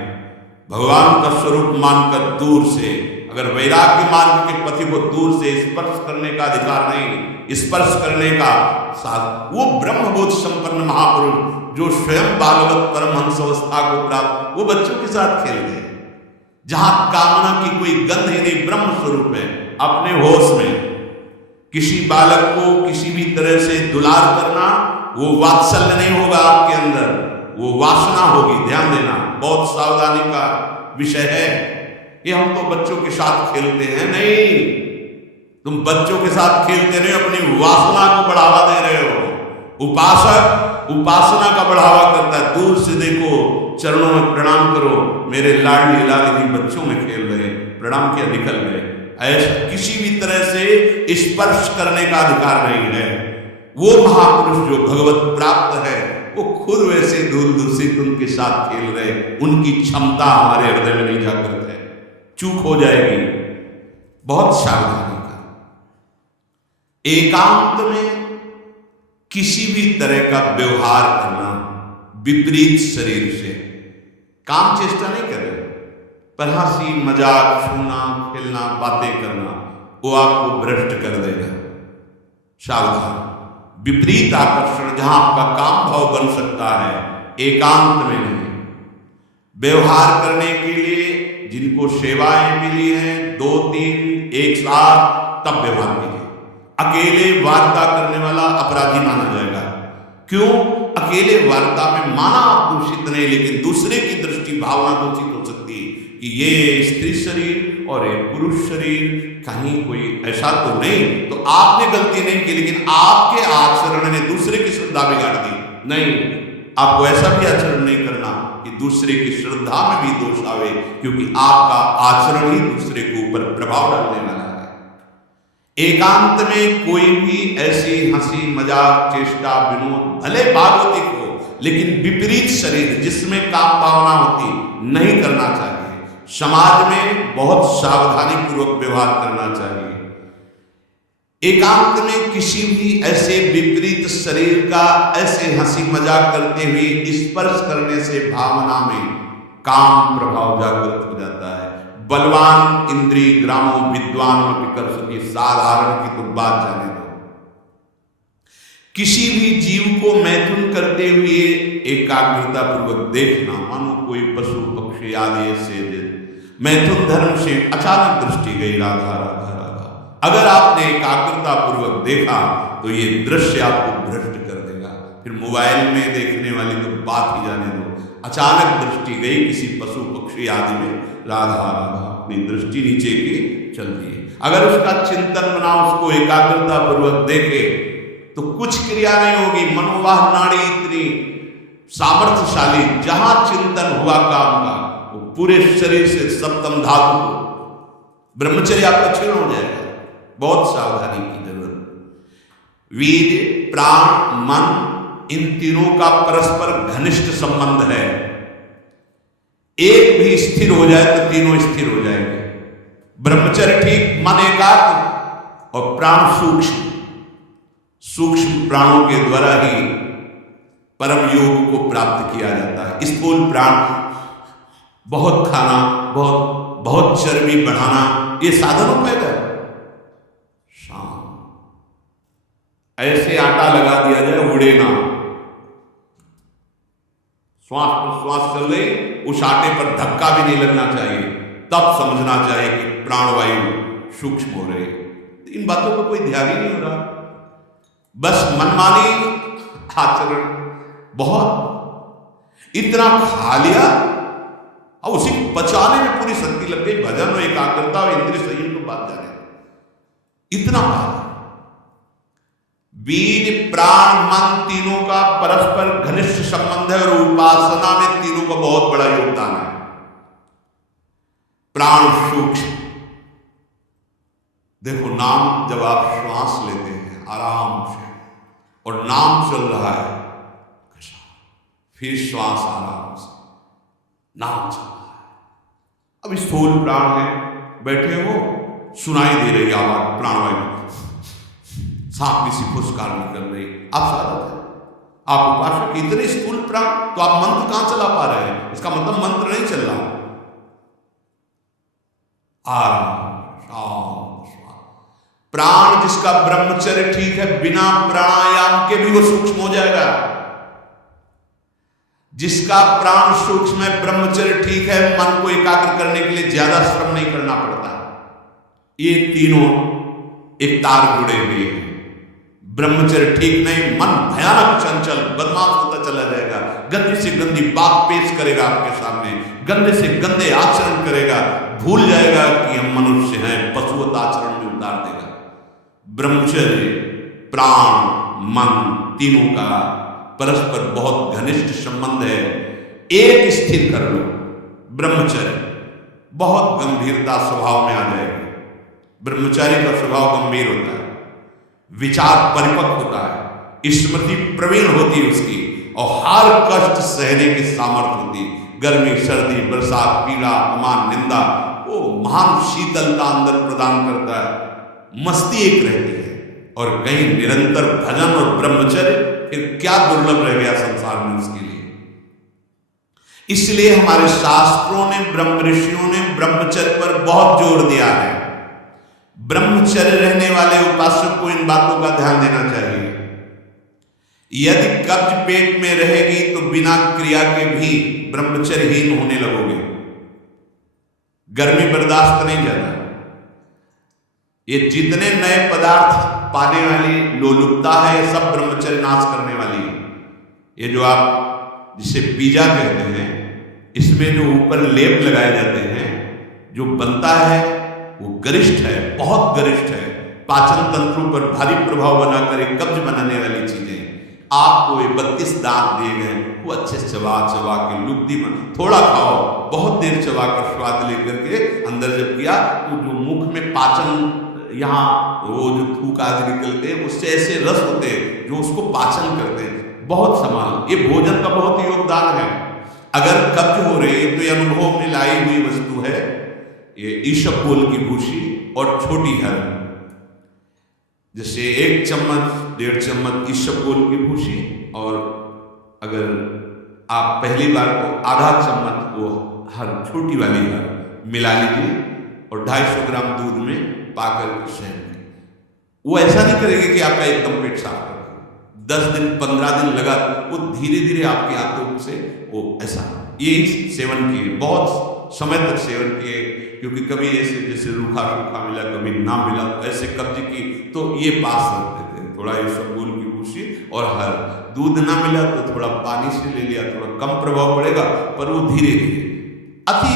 भगवान का स्वरूप मानकर दूर से, अगर वैराग्य मार्ग के पति को दूर से स्पर्श करने का अधिकार नहीं, स्पर्श करने का साथ, वो ब्रह्मबोध संपन्न महापुरुष जो स्वयं बालवत परमहंस अवस्था को प्राप्त, वो बच्चों के साथ खेलते हैं। जहां कामना की कोई गंध ही नहीं, ब्रह्म स्वरूप है, अपने होश में। किसी बालक को किसी भी तरह से दुलार करना, वो वात्सल्य नहीं होगा आपके अंदर, वो वासना होगी। ध्यान देना, बहुत सावधानी का विषय है। ये हम तो बच्चों के साथ खेलते हैं, नहीं, तुम बच्चों के साथ खेलते नहीं, अपनी वासना को बढ़ावा दे रहे हो। उपासक उपासना का बढ़ावा करता है। दूर से देखो, चरणों में प्रणाम करो, मेरे लाडली लाडली बच्चों में खेल रहे, प्रणाम किया निकल गए। ऐसा किसी भी तरह से स्पर्श करने का अधिकार नहीं है। वो महापुरुष जो भगवत प्राप्त है, वो खुद वैसे धूल दूषित उनके साथ खेल रहे, उनकी क्षमता हमारे हृदय में नहीं जागृत है, चूक हो जाएगी। बहुत सावधानी का। एकांत में किसी भी तरह का व्यवहार करना विपरीत शरीर से, काम चेष्टा नहीं कर रहे, पर हंसी मजाक, छूना, खेलना, बातें करना, वो आपको भ्रष्ट कर देगा। सावधान। विपरीत आकर्षण, जहां आपका काम भाव बन सकता है, एकांत में नहीं। व्यवहार करने के लिए जिनको सेवाएं मिली हैं 2-3 एक साथ, तब व्यवहार कीजिए। अकेले वार्ता करने वाला अपराधी माना जाएगा। क्यों? अकेले वार्ता में माना आप दूषित नहीं, लेकिन दूसरे की दृष्टि भावना दूषित हो सकती है कि ये स्त्री शरीर और ये पुरुष शरीर, कहीं कोई ऐसा तो नहीं, तो आपने गलती नहीं की, लेकिन आपके आचरण ने दूसरे की श्रद्धा बिगाड़ दी। नहीं, आपको ऐसा भी आचरण नहीं करना कि दूसरे की श्रद्धा में भी दोष आवे, क्योंकि आपका आचरण ही दूसरे के ऊपर प्रभाव डालने वाला है। एकांत में कोई भी ऐसी हंसी मजाक चेष्टा विनोद भले भागवतिक हो, लेकिन विपरीत शरीर जिसमें काम भावना होती नहीं करना चाहिए। समाज में बहुत सावधानी पूर्वक व्यवहार करना चाहिए। एकांत में किसी भी ऐसे विपरीत शरीर का ऐसे हंसी मजाक करते हुए स्पर्श करने से भावना में काम प्रभाव जागृत हो जाता है। बलवान इंद्री ग्रामो विद्वान विकर्षति, साधारण की तो बात जाने दो। किसी भी जीव को मैथुन करते हुए एकाग्रता पूर्वक देखना, मानो कोई पशु पक्षी आदि ऐसे मैथुन धर्म से अचानक दृष्टि गई, राधा राधा राधा। अगर आपने एकाग्रता पूर्वक देखा तो ये दृश्य आपको भ्रष्ट कर देगा। फिर मोबाइल में देखने वाली तो बात ही जाने दो। अचानक दृष्टि गई किसी पशु पक्षी आदि में, राधा राधा, अपनी दृष्टि नीचे की चलती है। अगर उसका चिंतन बना, उसको एकाग्रता पूर्वक देखे तो कुछ क्रिया नहीं होगी। मनोवाह नाड़ी इतनी सामर्थ्यशाली, जहां चिंतन हुआ काम का, वो पूरे शरीर से सप्तम धातु ब्रह्मचर्य आपका क्षीण हो जाएगा। बहुत सावधानी की जरूरत। वीर्य, प्राण, मन, इन तीनों का परस्पर घनिष्ठ संबंध है। एक भी स्थिर हो जाए तो तीनों स्थिर हो जाएंगे। ब्रह्मचर्य ठीक, मन एकाग्र और प्राण सूक्ष्म। सूक्ष्म प्राणों के द्वारा ही परम योग को प्राप्त किया जाता है। स्थूल प्राण बहुत खाना, बहुत चर्बी बढ़ाना, ये साधनों पैदा है। ऐसे आटा लगा दिया जाए उड़े ना, श्वास प्रश्वास चल रही, उस आटे पर धक्का भी नहीं लगना चाहिए, तब समझना चाहिए कि प्राणवायु सूक्ष्म हो रही। इन बातों को कोई ध्यान ही नहीं हो रहा, बस मनमानी आचरण। बहुत इतना खा लिया और उसी पचाने में पूरी शक्ति लग गई। भजन और एकाग्रता और इंद्रिय संयम को बात जाने, इतना खा। वीर, प्राण, मन तीनों का परस्पर घनिष्ठ संबंध है और उपासना में तीनों का बहुत बड़ा योगदान है। प्राण सूक्ष्म, देखो नाम जब आप श्वास लेते हैं आराम से और नाम चल रहा है, फिर श्वास आराम से, नाम चल रहा है। अब स्थूल प्राण है, बैठे हो, सुनाई दे रही आवाज प्राणवायु, सांप किसी फुसकार निकल रही, आप साधक है, आप उपासक, इतने स्थूल प्राण, तो आप मंत्र कहां चला पा रहे हैं? इसका मतलब मंत्र नहीं चल रहा। प्राण जिसका ब्रह्मचर्य ठीक है, बिना प्राणायाम के भी वो सूक्ष्म हो जाएगा। जिसका प्राण सूक्ष्म है, ब्रह्मचर्य ठीक है, मन को एकाग्र करने के लिए ज्यादा श्रम नहीं करना पड़ता। ये तीनों एक तार जुड़े हुए हैं। ब्रह्मचर्य ठीक नहीं, मन भयानक चंचल बदमाश होता चला जाएगा, गंदी से गंदी बात पेश करेगा आपके सामने, गंदे से गंदे आचरण करेगा, भूल जाएगा कि हम मनुष्य हैं, पशुवत आचरण में उतार देगा। ब्रह्मचर्य, प्राण, मन तीनों का परस्पर बहुत घनिष्ठ संबंध है। एक स्थिर कर लो, ब्रह्मचर्य बहुत गंभीरता स्वभाव में आ जाएगी। ब्रह्मचारी का स्वभाव गंभीर होता है, विचार परिपक्व होता है, स्मृति प्रवीण होती है उसकी, और हर कष्ट सहने की सामर्थ्य होती। गर्मी, सर्दी, बरसात, पीड़ा, अपमान, निंदा, वो महान शीतलता अंदर प्रदान करता है। मस्ती एक रहती है, और कहीं निरंतर भजन और ब्रह्मचर्य, फिर क्या दुर्लभ रह गया संसार में उसके लिए। इसलिए हमारे शास्त्रों ने, ब्रह्म ऋषियों ने ब्रह्मचर्य पर बहुत जोर दिया है। ब्रह्मचर्य रहने वाले उपासक को इन बातों का ध्यान देना चाहिए। यदि कब्ज पेट में रहेगी तो बिना क्रिया के भी ब्रह्मचर्यहीन होने लगोगे। गर्मी बर्दाश्त नहीं जाता। ये जितने नए पदार्थ पाने वाली लोलुपता है, ये सब ब्रह्मचर्य नाश करने वाली है। ये जो आप जिसे पिज्जा कहते हैं, इसमें जो ऊपर लेप लगाए जाते हैं, जो बनता है वो गरिष्ठ है, बहुत गरिष्ठ है, पाचन तंत्रों पर भारी प्रभाव बनाकर एक कब्ज बनाने वाली चीजें। आपको ये 32 दांत दिए गए, वो अच्छे चबा चबा के लुब्धि में थोड़ा खाओ, बहुत देर चबा कर स्वाद लेकर के अंदर जब किया तो जो मुख में पाचन, यहाँ वो जो थूक आदि निकलते हैं उससे ऐसे रस होते हैं जो उसको पाचन करते हैं। बहुत संभाल, ये भोजन का बहुत योगदान है। अगर कब्ज हो रही है तो ये अनुभव में लाई हुई वस्तु है, ये ईशबगोल की भूसी और छोटी हर, जैसे 1 चम्मच 1.5 चम्मच ईशबगोल की भूसी, और अगर आप पहली बार को आधा चम्मच वो हर छोटी वाली हर मिला लीजिए और 250 ग्राम दूध में पाकर शहर में, वो ऐसा नहीं करेगा कि आपका एकदम पेट साफ कर देगा। 10 दिन 15 दिन लगा, वो धीरे धीरे आपके हाथों से वो ऐसा, ये सेवन किए, बहुत समय तक सेवन किए, क्योंकि कभी ऐसे जैसे रूखा सूखा मिला, कभी ना मिला, तो ऐसे कब्ज की तो ये पास रखते थे, थोड़ा ईशबगोल की भूसी और हर। दूध ना मिला तो थोड़ा पानी से ले लिया, थोड़ा कम प्रभाव पड़ेगा, पर वो धीरे धीरे। अति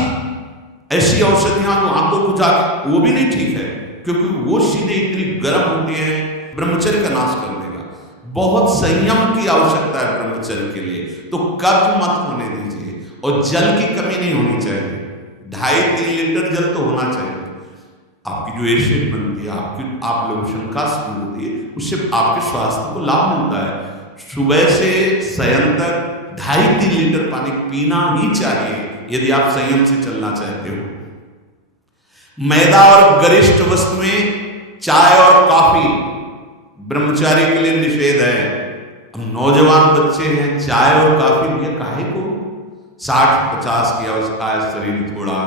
ऐसी औषधियां जो हाथों को जाके, वो भी नहीं ठीक है, क्योंकि वो सीधे इतनी गर्म होती है, ब्रह्मचर्य का नाश कर देगा। बहुत संयम की आवश्यकता है ब्रह्मचर्य के लिए। तो कब्ज मत होने दीजिए, और जल की कमी नहीं होनी चाहिए। 2.5-3 लीटर जल तो होना चाहिए। आपकी जो एसिड बनती है, आप लोग शंका शुरू होती है, उससे आपके स्वास्थ्य को लाभ मिलता है। सुबह से शयन तक 2.5-3 लीटर पानी पीना ही चाहिए, यदि आप संयम से चलना चाहते हो। मैदा और गरिष्ठ वस्तुएं, चाय और कॉफी ब्रह्मचारी के लिए निषेध है। हम नौजवान बच्चे हैं, चाय और कॉफी ये काहे को? 60-50 की अवस्था है, शरीर थोड़ा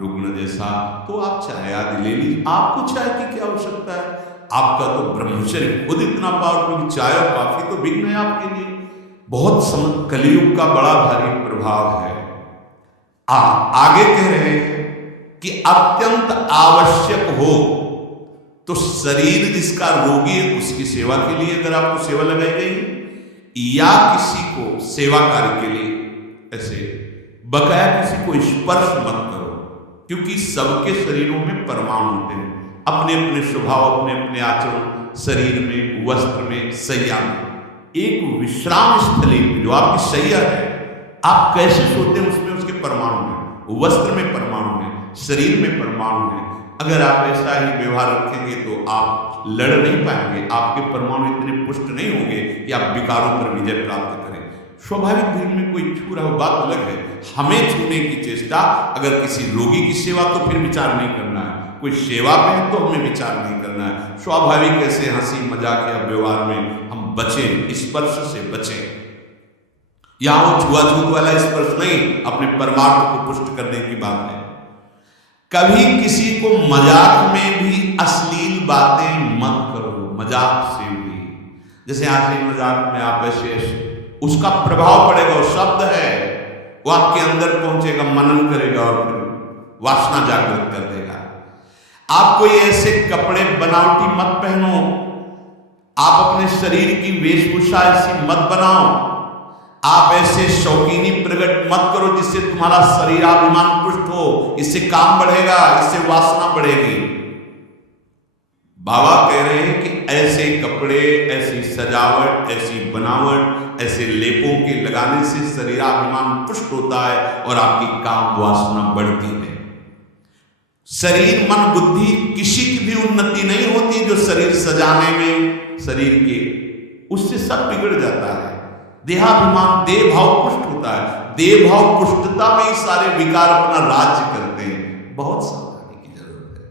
रुग्ण जैसा, तो आप चाय आदि ले लीजिए। आपको चाय की क्या आवश्यकता है? आपका तो ब्रह्मचर्य खुद इतना पावरफुल, चाय और कॉफी तो विघ्न है आपके लिए। बहुत कलियुग का बड़ा भारी प्रभाव है। आगे कह रहे हैं कि अत्यंत आवश्यक हो तो शरीर जिसका रोगी है उसकी सेवा के लिए अगर आपको सेवा लगाई गई, या किसी को सेवा कार्य के लिए ऐसे बकाया किसी को स्पर्श मत करो, क्योंकि सबके शरीरों में परमाणु होते हैं, अपने अपने स्वभाव, अपने अपने आचरण, शरीर में, वस्त्र में, शैया में। एक विश्राम स्थली जो आपकी शैया है, आप कैसे सोते हैं उसमें उसके परमाणु हैं, वस्त्र में परमाणु है, शरीर में परमाणु है। अगर आप ऐसा ही व्यवहार रखेंगे तो आप लड़ नहीं पाएंगे, आपके परमाणु इतने पुष्ट नहीं होंगे कि आप विकारों पर विजय प्राप्त करें। स्वाभाविक भीड़ में कोई छू रहा हो बात अलग है, हमें छूने की चेष्टा, अगर किसी रोगी की सेवा तो फिर विचार नहीं करना है, कोई सेवा में है तो हमें विचार नहीं करना है। स्वाभाविक ऐसे हंसी मजाक या व्यवहार में हम बचें, स्पर्श से बचें। यहां वो छुआछूत वाला स्पर्श नहीं, अपने परमार्थ को पुष्ट करने की बात है। कभी किसी को मजाक में भी अश्लील बातें मत करो, मजाक से भी। जैसे हंसी मजाक में आप ऐसे, उसका प्रभाव पड़ेगा, वो शब्द है, वो आपके अंदर पहुंचेगा, मनन करेगा और फिर वासना जागृत कर देगा। आप कोई ऐसे कपड़े बनावटी मत पहनो, आप अपने शरीर की वेशभूषा ऐसी मत बनाओ, आप ऐसे शौकीनी प्रकट मत करो जिससे तुम्हारा शरीराभिमान पुष्ट हो, इससे काम बढ़ेगा, इससे वासना बढ़ेगी। बाबा कह रहे हैं कि ऐसे कपड़े, ऐसी सजावट, ऐसी बनावट, ऐसे लेपों के लगाने से शरीराभिमान पुष्ट होता है और आपकी काम वासना बढ़ती है। शरीर मन बुद्धि किसी की भी उन्नति नहीं होती जो शरीर सजाने में, शरीर के, उससे सब बिगड़ जाता है। देहाभिमान, देह भाव पुष्ट होता है, देह भाव पुष्टता में ही सारे विकार अपना राज्य करते हैं। बहुत सावधानी की जरूरत है,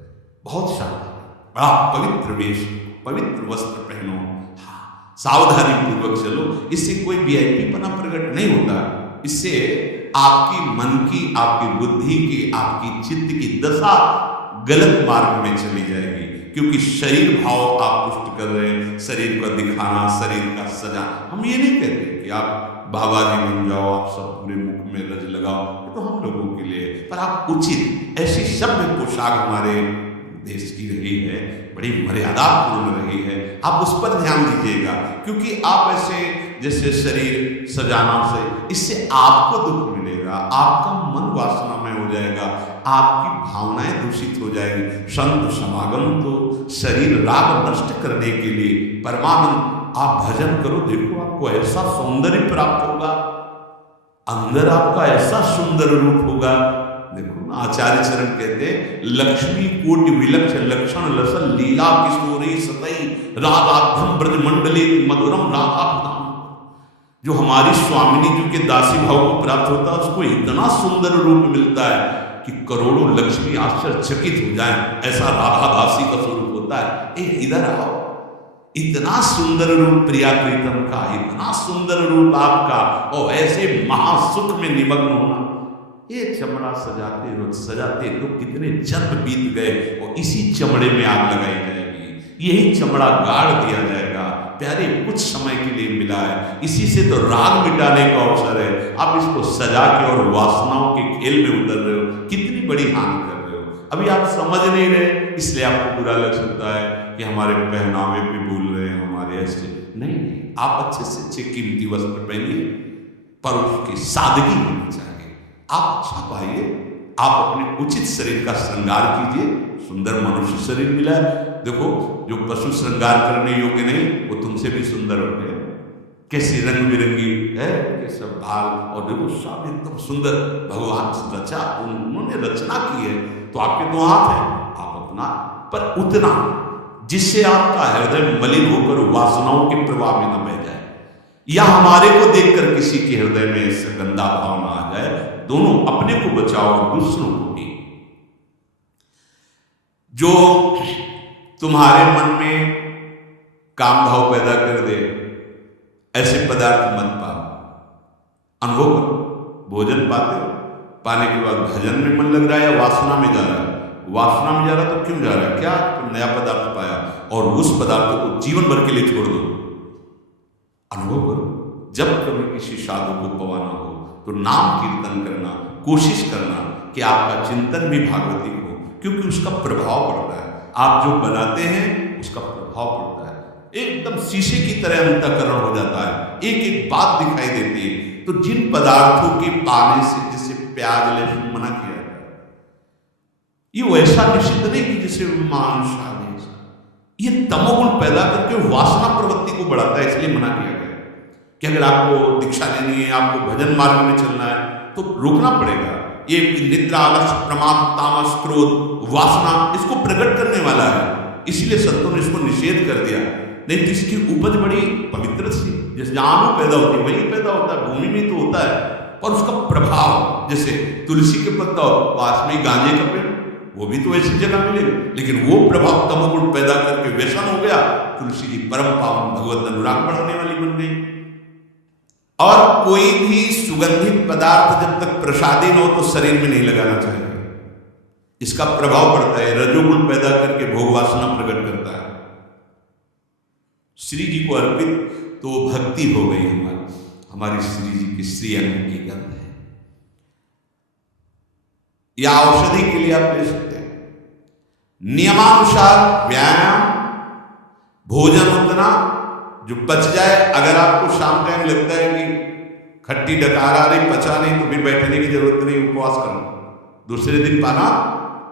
बहुत सावधानी। बड़ा पवित्र वेश, पवित्र वस्त्र पहनो, सावधानी पूर्वक चलो, इससे कोई वीआईपीपना प्रकट नहीं होता। इससे आपकी मन की, आपकी बुद्धि की, आपकी चित्त की दशा गलत मार्ग में चली जाएगी, क्योंकि शरीर भाव आप पुष्ट कर रहे हैं, शरीर का दिखाना, शरीर का सजा। हम ये नहीं कहते कि आप बाबा जी बन जाओ, आप सब पूरे मुख में रज लगाओ, ये तो हम लोगों के लिए, पर आप उचित ऐसी सभ्य पोशाक हमारे देश की रही है, बड़ी मर्यादापूर्ण रही है, आप उस पर ध्यान दीजिएगा। क्योंकि आप ऐसे जैसे शरीर सजाना से, इससे आपको दुख मिलेगा, आपका मन वासनामय हो जाएगा, आपकी भावनाएं दूषित हो जाएगी। संत समागम तो शरीर राग नष्ट करने के लिए, परमानंद आप भजन करो, देखो आपको ऐसा सौंदर्य प्राप्त होगा, अंदर आपका ऐसा सुंदर रूप होगा। देखो आचार्य चरण कहते लक्ष्मी कोटि विलक्ष लक्षण लसन लीला किशोरी सतई रागाधम ब्रज मंडली मधुरम राधा। जो हमारी स्वामिनी जी के दासी भाव को प्राप्त होता है, उसको इतना सुंदर रूप मिलता है कि करोड़ों लक्ष्मी आश्चर्यचकित हो जाए, ऐसा राधा दासी का स्वरूप होता है। इधर आओ, इतना सुंदर रूप प्रिया प्रीतम का, इतना सुंदर रूप आपका, और ऐसे महासुख में निमग्न होना। ये चमड़ा सजाते रोज सजाते तो कितने जन्म बीत गए, और इसी चमड़े में आग लगाई जाएगी, यही चमड़ा गाड़ दिया जाएगा। प्यारे कुछ समय के लिए मिला है, इसी से तो राग मिटाने का अवसर है, आप इसको सजा के और वासनाओं के खेल में उतर रहे हो, कितनी बड़ी हानि कर रहे हो। अभी आप समझ नहीं रहे, इसलिए आपको बुरा लग सकता है कि हमारे पहनावे पे बोल रहे हैं, हमारे ऐसे नहीं। आप अच्छे से अच्छे कीमती वस्त्र पहनिए, पर उसकी सादगी होनी चाहिए। आप अच्छा पाइए, आप अपने उचित शरीर का श्रृंगार कीजिए, सुंदर मनुष्य शरीर मिला है। देखो जो पशु श्रृंगार करने योग्य नहीं, वो तुमसे भी सुंदर हो गए, कैसी रंग बिरंगी है, कैसा बाल, और देखो सब एकदम सुंदर भगवान रचा, उन्होंने रचना की है, तो आपके तो हाथ है, आप अपना, पर उतना जिससे आपका हृदय मलिन होकर वासनाओं के प्रवाह में न बह जाए, या हमारे को देखकर किसी के हृदय में ऐसा गंदा भाव न आ जाए। दोनों अपने को बचाओ और दूसरों को भी। जो तुम्हारे मन में काम भाव पैदा कर दे, ऐसे पदार्थ मत पाओ। अनुभव करो, भोजन पाते हो, पाने के बाद भजन में मन लग रहा है या वासना में जा रहा है? वासना में जा रहा तो क्यों जा रहा है? क्या तुम नया पदार्थ पाया और उस पदार्थ को जीवन भर के लिए छोड़ दो? अनुभव करो, जब कभी किसी साधु को पवाना हो तो नाम कीर्तन करना, कोशिश करना कि आपका चिंतन भी भागवती हो, क्योंकि उसका प्रभाव पड़ता है। आप जो बनाते हैं उसका प्रभाव पड़ता है, एकदम शीशे की तरह अंतःकरण हो जाता है, एक एक बात दिखाई देती है। तो जिन पदार्थों के पाने से, जैसे प्याज लहसुन मना किया जाता है, ये वैसा निषिद्ध नहीं कि जैसे मांस आदि, ये तमोगुण पैदा करके वासना प्रवृत्ति को बढ़ाता है, इसलिए मना किया गया कि अगर आपको दीक्षा लेनी है, आपको भजन मार्ग में चलना है तो रोकना पड़ेगा। ये निद्रा, आलस्य, प्रमाद, तामस, क्रोध, वासना इसको प्रकट करने वाला है, इसीलिए संतों ने इसको निषेध कर दिया। नहीं तो इसकी उपज बड़ी पवित्र सी, जैसे जहां पैदा होती है वही पैदा होता है, भूमि में तो होता है, और उसका प्रभाव, जैसे तुलसी के पत्ता हो, पास में गांजे का पेड़, वो भी तो ऐसी जगह मिलेगा, लेकिन वो प्रभाव तमोगुण पैदा करके व्यसन हो गया। तुलसी जी परम पावन भगवत अनुराग बढ़ाने वाली बन गई। और कोई भी सुगंधित पदार्थ जब तक प्रसादी न हो तो शरीर में नहीं लगाना चाहिए, इसका प्रभाव पड़ता है, रजोगुण पैदा करके भोग वासना प्रकट करता है। श्री जी को अर्पित तो भक्ति हो गई हमारी श्री जी की श्री अंग की गंध है, या औषधि के लिए आप ले सकते हैं। नियमानुसार व्यायाम, भोजन उतना जो बच जाए। अगर आपको शाम टाइम लगता है कि खट्टी डकार आ रही, पचा नहीं, तो फिर बैठने की जरूरत नहीं, उपवास करो, दूसरे दिन पाना,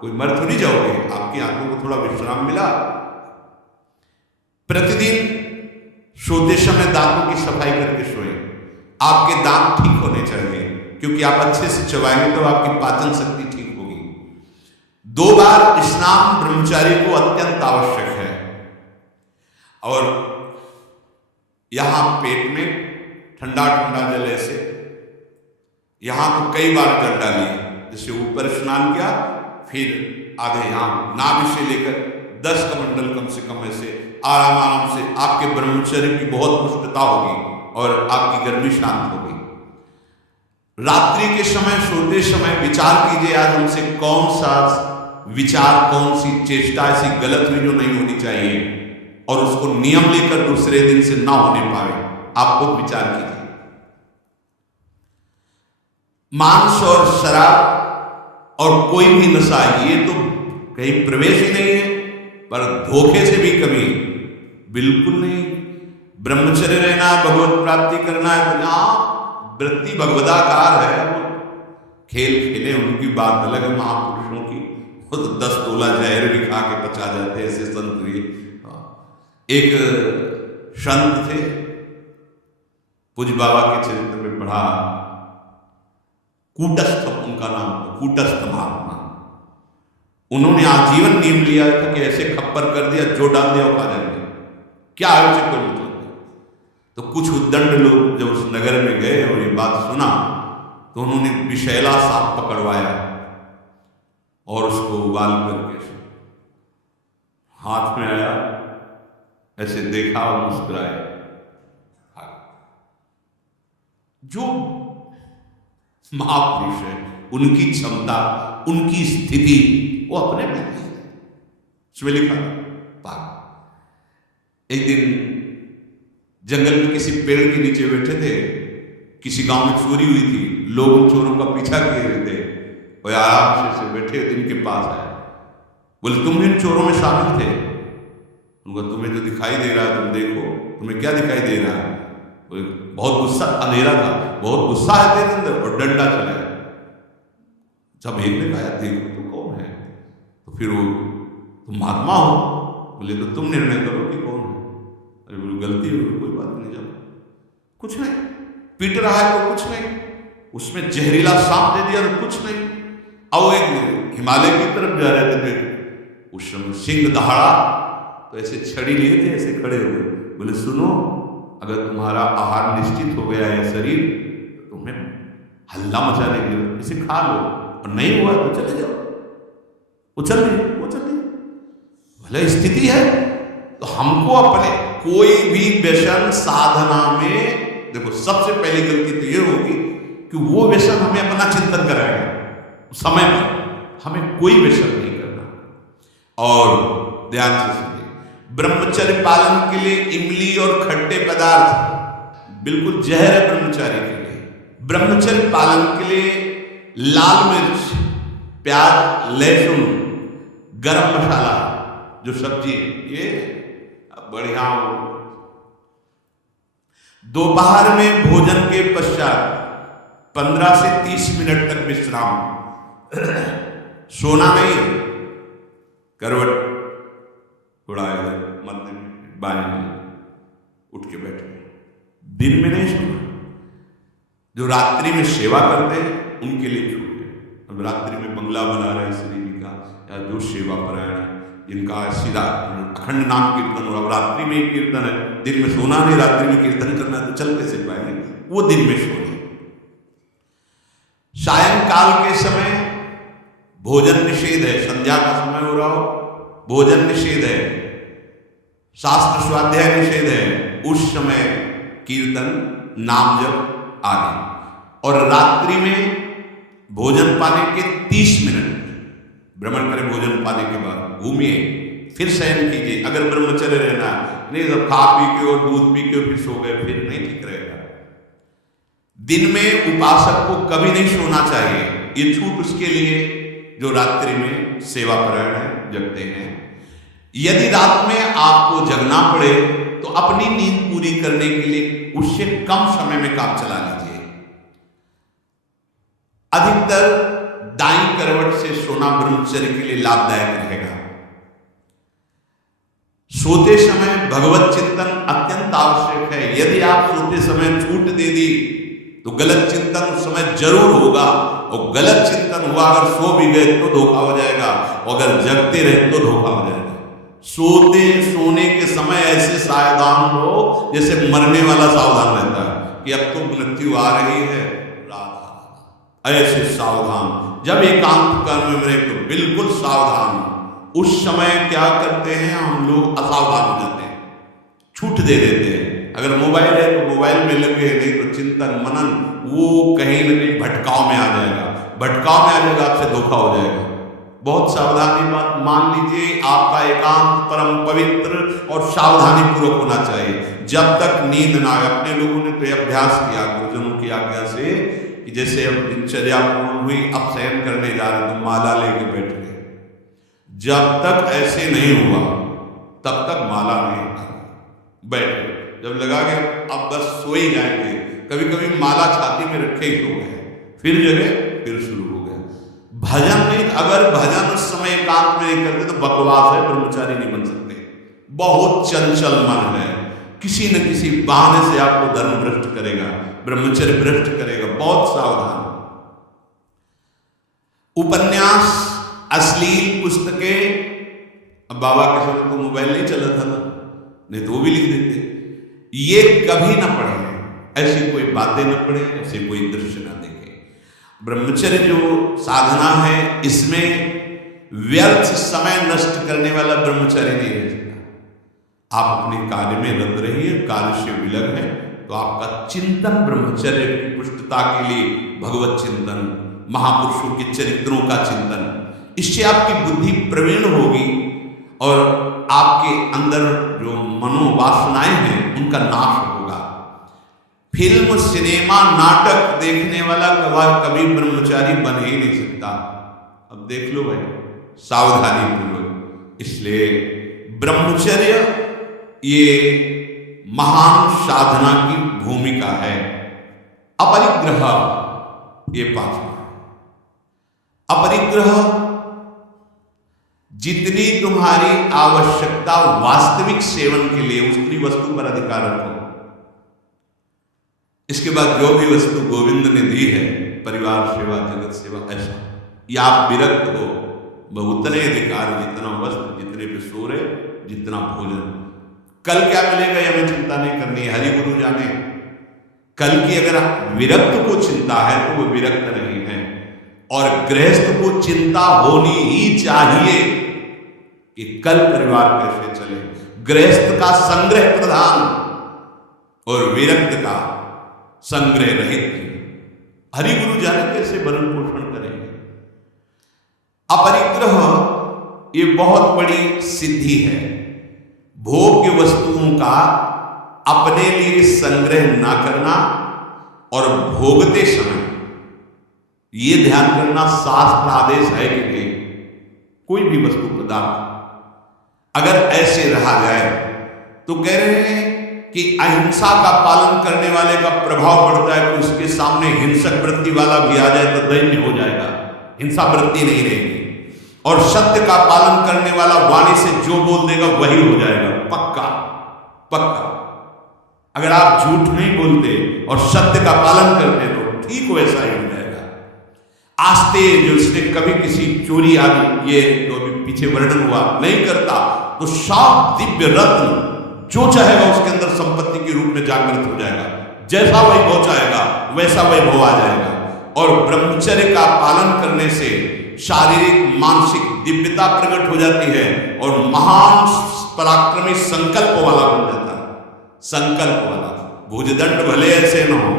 कोई मर थोड़ी जाओगे, आपकी आंखों को थोड़ा विश्राम मिला। प्रतिदिन सोते समय दांतों की सफाई करके सोए, आपके दांत ठीक होने चाहिए, क्योंकि आप अच्छे से चबाएंगे तो आपकी पाचन शक्ति ठीक होगी। 2 बार स्नान ब्रह्मचारी को अत्यंत आवश्यक है। और यहां पेट में ठंडा ठंडा जल, ऐसे यहां तो कई बार जल डालिए, जैसे ऊपर स्नान किया, फिर आधे यहां नाभि से लेकर 10 कमंडल कम से कम ऐसे आराम आराम से, आपके ब्रह्मचर्य की बहुत पुष्टता होगी और आपकी गर्मी शांत होगी। रात्रि के समय सोते समय विचार कीजिए आज हमसे कौन सा विचार, कौन सी चेष्टा ऐसी गलत हुई जो नहीं होनी चाहिए, और उसको नियम लेकर दूसरे दिन से ना होने पाए। आप खुद विचार कीजिए। मांस और शराब और कोई भी नशा ये तो कहीं प्रवेश ही नहीं है, पर धोखे से भी कभी बिल्कुल नहीं। ब्रह्मचर्य रहना है, भगवत प्राप्ति करना है, तो जहां वृत्ति भगवदाकार है, वो खेल खेले, उनकी बात अलग है। महापुरुषों की वो तो 10 तोला जहर भी खा के पचा जाते हैं, ऐसे संत हुए। एक संत थे, पूज्य बाबा के चरित्र में पढ़ा, कूटस्थ उनका नाम, कूटस्थ महात्मा। उन्होंने आजीवन नियम लिया था कि ऐसे खप्पर कर दिया, जो डाल दिया वो खा जाएंगे, क्या आयोजक कोई मतलब। तो कुछ उद्दंड लोग जब उस नगर में गए और ये बात सुना, तो उन्होंने विषैला सांप पकड़वाया और उसको उबाल करके हाथ में आया, ऐसे देखा और मुस्कुराए। जो महापुरुष है, उनकी क्षमता, उनकी स्थिति वो अपने में है। उसमें लिखा एक दिन जंगल में किसी पेड़ के नीचे बैठे थे, किसी गांव में चोरी हुई थी, लोग उन चोरों का पीछा किए हुए थे, और आराम से बैठे थे, इनके पास आए, बोले तुम भी इन चोरों में शामिल थे? उनका तुम्हें जो दिखाई दे रहा है तुम देखो, तुम्हें क्या दिखाई दे रहा है? बहुत गुस्सा, अंधेरा था, बहुत गुस्सा है तेरे अंदर, और डंडा चलाया। जब एक ने कहा देखो तो कौन है, तो फिर वो तुम महात्मा हो? बोले तो तुम निर्णय करो कि कौन है। अरे बोले गलती हो कोई बात नहीं, जब कुछ नहीं, पीट रहा है तो कुछ नहीं, उसमें जहरीला सांप दे दिया तो कुछ नहीं। अब एक हिमालय की तरफ जा रहे थे, उस समय सिंह दहाड़ा, तो ऐसे छड़ी लिए थे, ऐसे खड़े हुए, बोले सुनो, अगर तुम्हारा आहार निश्चित हो गया है शरीर, तो तुम्हें हल्ला मचाने की इसे खा लो, और नहीं हुआ तो चले जाओ। वो चल रही, वो चल रही, भले स्थिति है। तो हमको अपने कोई भी व्यसन साधना में, देखो सबसे पहली गलती तो ये होगी कि वो व्यसन हमें अपना चिंतन कराएगा। समय में हमें कोई व्यसन नहीं करना। और ध्यान से सुनिए, ब्रह्मचर्य पालन के लिए इमली और खट्टे पदार्थ बिल्कुल जहर है ब्रह्मचारी के लिए। ब्रह्मचर्य पालन के लिए लाल मिर्च, प्याज, लहसुन, गरम मसाला, जो सब्जी ये बढ़िया हो। दोपहर में भोजन के पश्चात 15 से 30 मिनट तक विश्राम, सोना नहीं, करवट उड़ाए मध्य में, बाएं में उठ के बैठे, दिन में नहीं सोना। जो रात्रि में सेवा करते हैं उनके लिए छूट है। अब रात्रि में बंगला बना रहे श्री जी का, या जो सेवा परायण है, जिनका सीधा अखंड नाम कीर्तन हो, अब रात्रि में ही कीर्तन है, दिन में सोना नहीं, रात्रि में कीर्तन करना, तो चल कैसे पाएंगे? वो दिन में सोने। सायंकाल के समय भोजन निषेध है, संध्या का समय हो रहा हो, भोजन निषेध है, शास्त्र स्वाध्याय निषेध है, उस समय कीर्तन, नाम जप आदि। और रात्रि में भोजन पाने के 30 मिनट भ्रमण करें, भोजन पाने के बाद घूमिए, फिर शयन कीजिए। अगर ब्रह्मचर्य रहना नहीं, सब खा पी के और दूध पी के फिर सो गए, फिर नहीं ठीक रहेगा। दिन में उपासक को कभी नहीं सोना चाहिए, ये छूट उसके लिए जो रात्रि में सेवा परायण है, जगते हैं। यदि रात में आपको जगना पड़े तो अपनी नींद पूरी करने के लिए उससे कम समय में काम चला लीजिए। अधिकतर दाईं करवट से सोना ब्रह्मचर्य के लिए लाभदायक रहेगा। सोते समय भगवत चिंतन अत्यंत आवश्यक है। यदि आप सोते समय छूट दे दी तो गलत चिंतन उस समय जरूर होगा, और गलत चिंतन हुआ अगर सो भी गए तो धोखा हो जाएगा, और अगर जगते रहे तो धोखा हो जाएगा। सोने के समय ऐसे सावधान हो जैसे मरने वाला सावधान रहता है कि अब तो मृत्यु आ रही है, ऐसे सावधान। जब एकांत कर्म में तो बिल्कुल सावधान। उस समय क्या करते हैं हम लोग? असावधान हो जाते हैं, छूट दे देते हैं। अगर मोबाइल है तो मोबाइल में लगे, नहीं तो चिंतन मनन वो कहीं न कहीं भटकाव में आ जाएगा, भटकाव में आ जाएगा, आपसे धोखा हो जाएगा। बहुत सावधानी बात मान लीजिए, आपका एकांत परम पवित्र और सावधानी पूर्वक होना चाहिए। जब तक नींद ना आए, अपने लोगों ने तो अभ्यास किया गुरुजनों की आज्ञा से कि जैसे अब दिनचर्या पूर्ण हुई, अब शयन करने जा रहे तो माला लेके बैठ गए। जब तक ऐसे नहीं हुआ तब तक माला नहीं बैठे। जब लगा कि अब बस सो ही जाएंगे, कभी कभी माला छाती में रखे ही हो गए, फिर जगह फिर शुरू हो गया। भजन नहीं, अगर भजन उस समय एकांत में नहीं करते तो बकवास है, ब्रह्मचारी नहीं बन सकते। बहुत चंचल मन है, किसी न किसी बहाने से आपको धर्म भ्रष्ट करेगा, ब्रह्मचर्य भ्रष्ट करेगा। बहुत सावधान। उपन्यास, अश्लील पुस्तकें, अब बाबा के समय तो मोबाइल नहीं चला था ना, नहीं तो वो भी लिख देते। ये कभी ना पढ़े, ऐसी कोई बातें न पढ़े, ऐसे कोई दृश्य ना देखे। ब्रह्मचर्य जो साधना है, इसमें व्यर्थ समय नष्ट करने वाला ब्रह्मचर्य नहीं रह सकता। आप अपने कार्य में रत रहिए, कार्य से विलग है तो आपका चिंतन ब्रह्मचर्य की पुष्टता के लिए भगवत चिंतन, महापुरुषों के चरित्रों का चिंतन, इससे आपकी बुद्धि प्रवीण होगी और आपके अंदर जो मनोवासनाएं हैं उनका नाश होगा। फिल्म, सिनेमा, नाटक देखने वाला कभी ब्रह्मचारी बन ही नहीं सकता। अब देख लो भाई, सावधानी पूर्वक। इसलिए ब्रह्मचर्य ये महान साधना की भूमिका है। अपरिग्रह, ये पांचवा। अपरिग्रह, जितनी तुम्हारी आवश्यकता वास्तविक सेवन के लिए, उतनी वस्तु पर अधिकार रखो। इसके बाद जो भी वस्तु गोविंद ने दी है, परिवार सेवा, जगत सेवा, ऐसा, या आप विरक्त हो, वह उतने अधिकार, जितना वस्त्र, जितने पे सोरे, जितना भोजन। कल क्या मिलेगा यह हमें चिंता नहीं करनी है, हरि गुरु जाने। कल की अगर विरक्त को चिंता है तो वो विरक्त नहीं है। और गृहस्थ को चिंता होनी ही चाहिए कि कल परिवार कैसे चले। गृहस्थ का संग्रह प्रधान और विरक्त का संग्रह रहित। हरि गुरु जाने कैसे भरण पोषण करेंगे। अपरिग्रह ये बहुत बड़ी सिद्धि है। भोग्य वस्तुओं का अपने लिए संग्रह ना करना और भोगते समय ये ध्यान करना, शास्त्र आदेश है कि नहीं, कोई भी वस्तु पदार्थ अगर ऐसे रहा जाए तो कह रहे हैं कि अहिंसा का पालन करने वाले का प्रभाव पड़ता है कि उसके सामने हिंसक वृत्ति वाला भी आ जाए तो दैन्य हो जाएगा, हिंसा वृत्ति नहीं रहेगी। और सत्य का पालन करने वाला वाणी से जो बोल देगा वही हो जाएगा, पक्का पक्का। अगर आप झूठ नहीं बोलते और सत्य का पालन करते तो ठीक वैसा ही हो जाएगा। आस्ते जो इसने कभी किसी चोरी आदि, ये जो भी पीछे वर्णन हुआ, नहीं करता तो 7 दिव्य रत्न जो चाहेगा उसके अंदर संपत्ति के रूप में जागृत हो जाएगा। जैसा वैभव चाहेगा वैसा वैभव आ जाएगा। और ब्रह्मचर्य का पालन करने से शारीरिक मानसिक दिव्यता प्रकट हो जाती है और महान पराक्रमी संकल्प वाला बन जाता है। संकल्प वाला, भुजदंड भले ऐसे न हो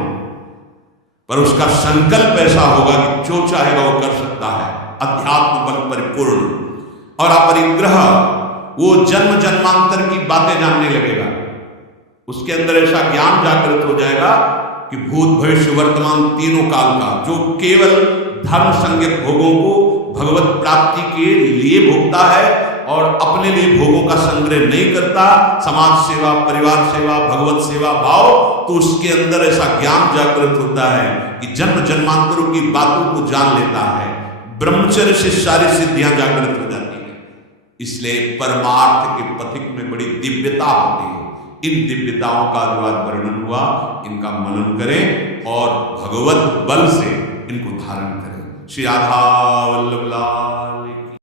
पर उसका संकल्प ऐसा होगा कि जो चाहेगा वो कर सकता है, अध्यात्म बल परिपूर्ण। और अपरिग्रह, वो जन्म जन्मांतर की बातें जानने लगेगा। उसके अंदर ऐसा ज्ञान जागृत हो जाएगा कि भूत भविष्य वर्तमान तीनों काल का, जो केवल धर्म संज्ञक भोगों को भगवत प्राप्ति के लिए भोगता है और अपने लिए भोगों का संग्रह नहीं करता, समाज सेवा, परिवार सेवा, भगवत सेवा भाव, तो उसके अंदर ऐसा ज्ञान जागृत होता है कि जन्म जन्मांतरों की बातों को जान लेता है। ब्रह्मचर्य से सारी सिद्धियां जागृत हो जाती है। इसलिए परमार्थ के पथिक में बड़ी दिव्यता होती है। इन दिव्यताओं का जो आज वर्णन हुआ, इनका मनन करें और भगवत बल से इनको धारण करें। श्री राधा वल्लभ लाल।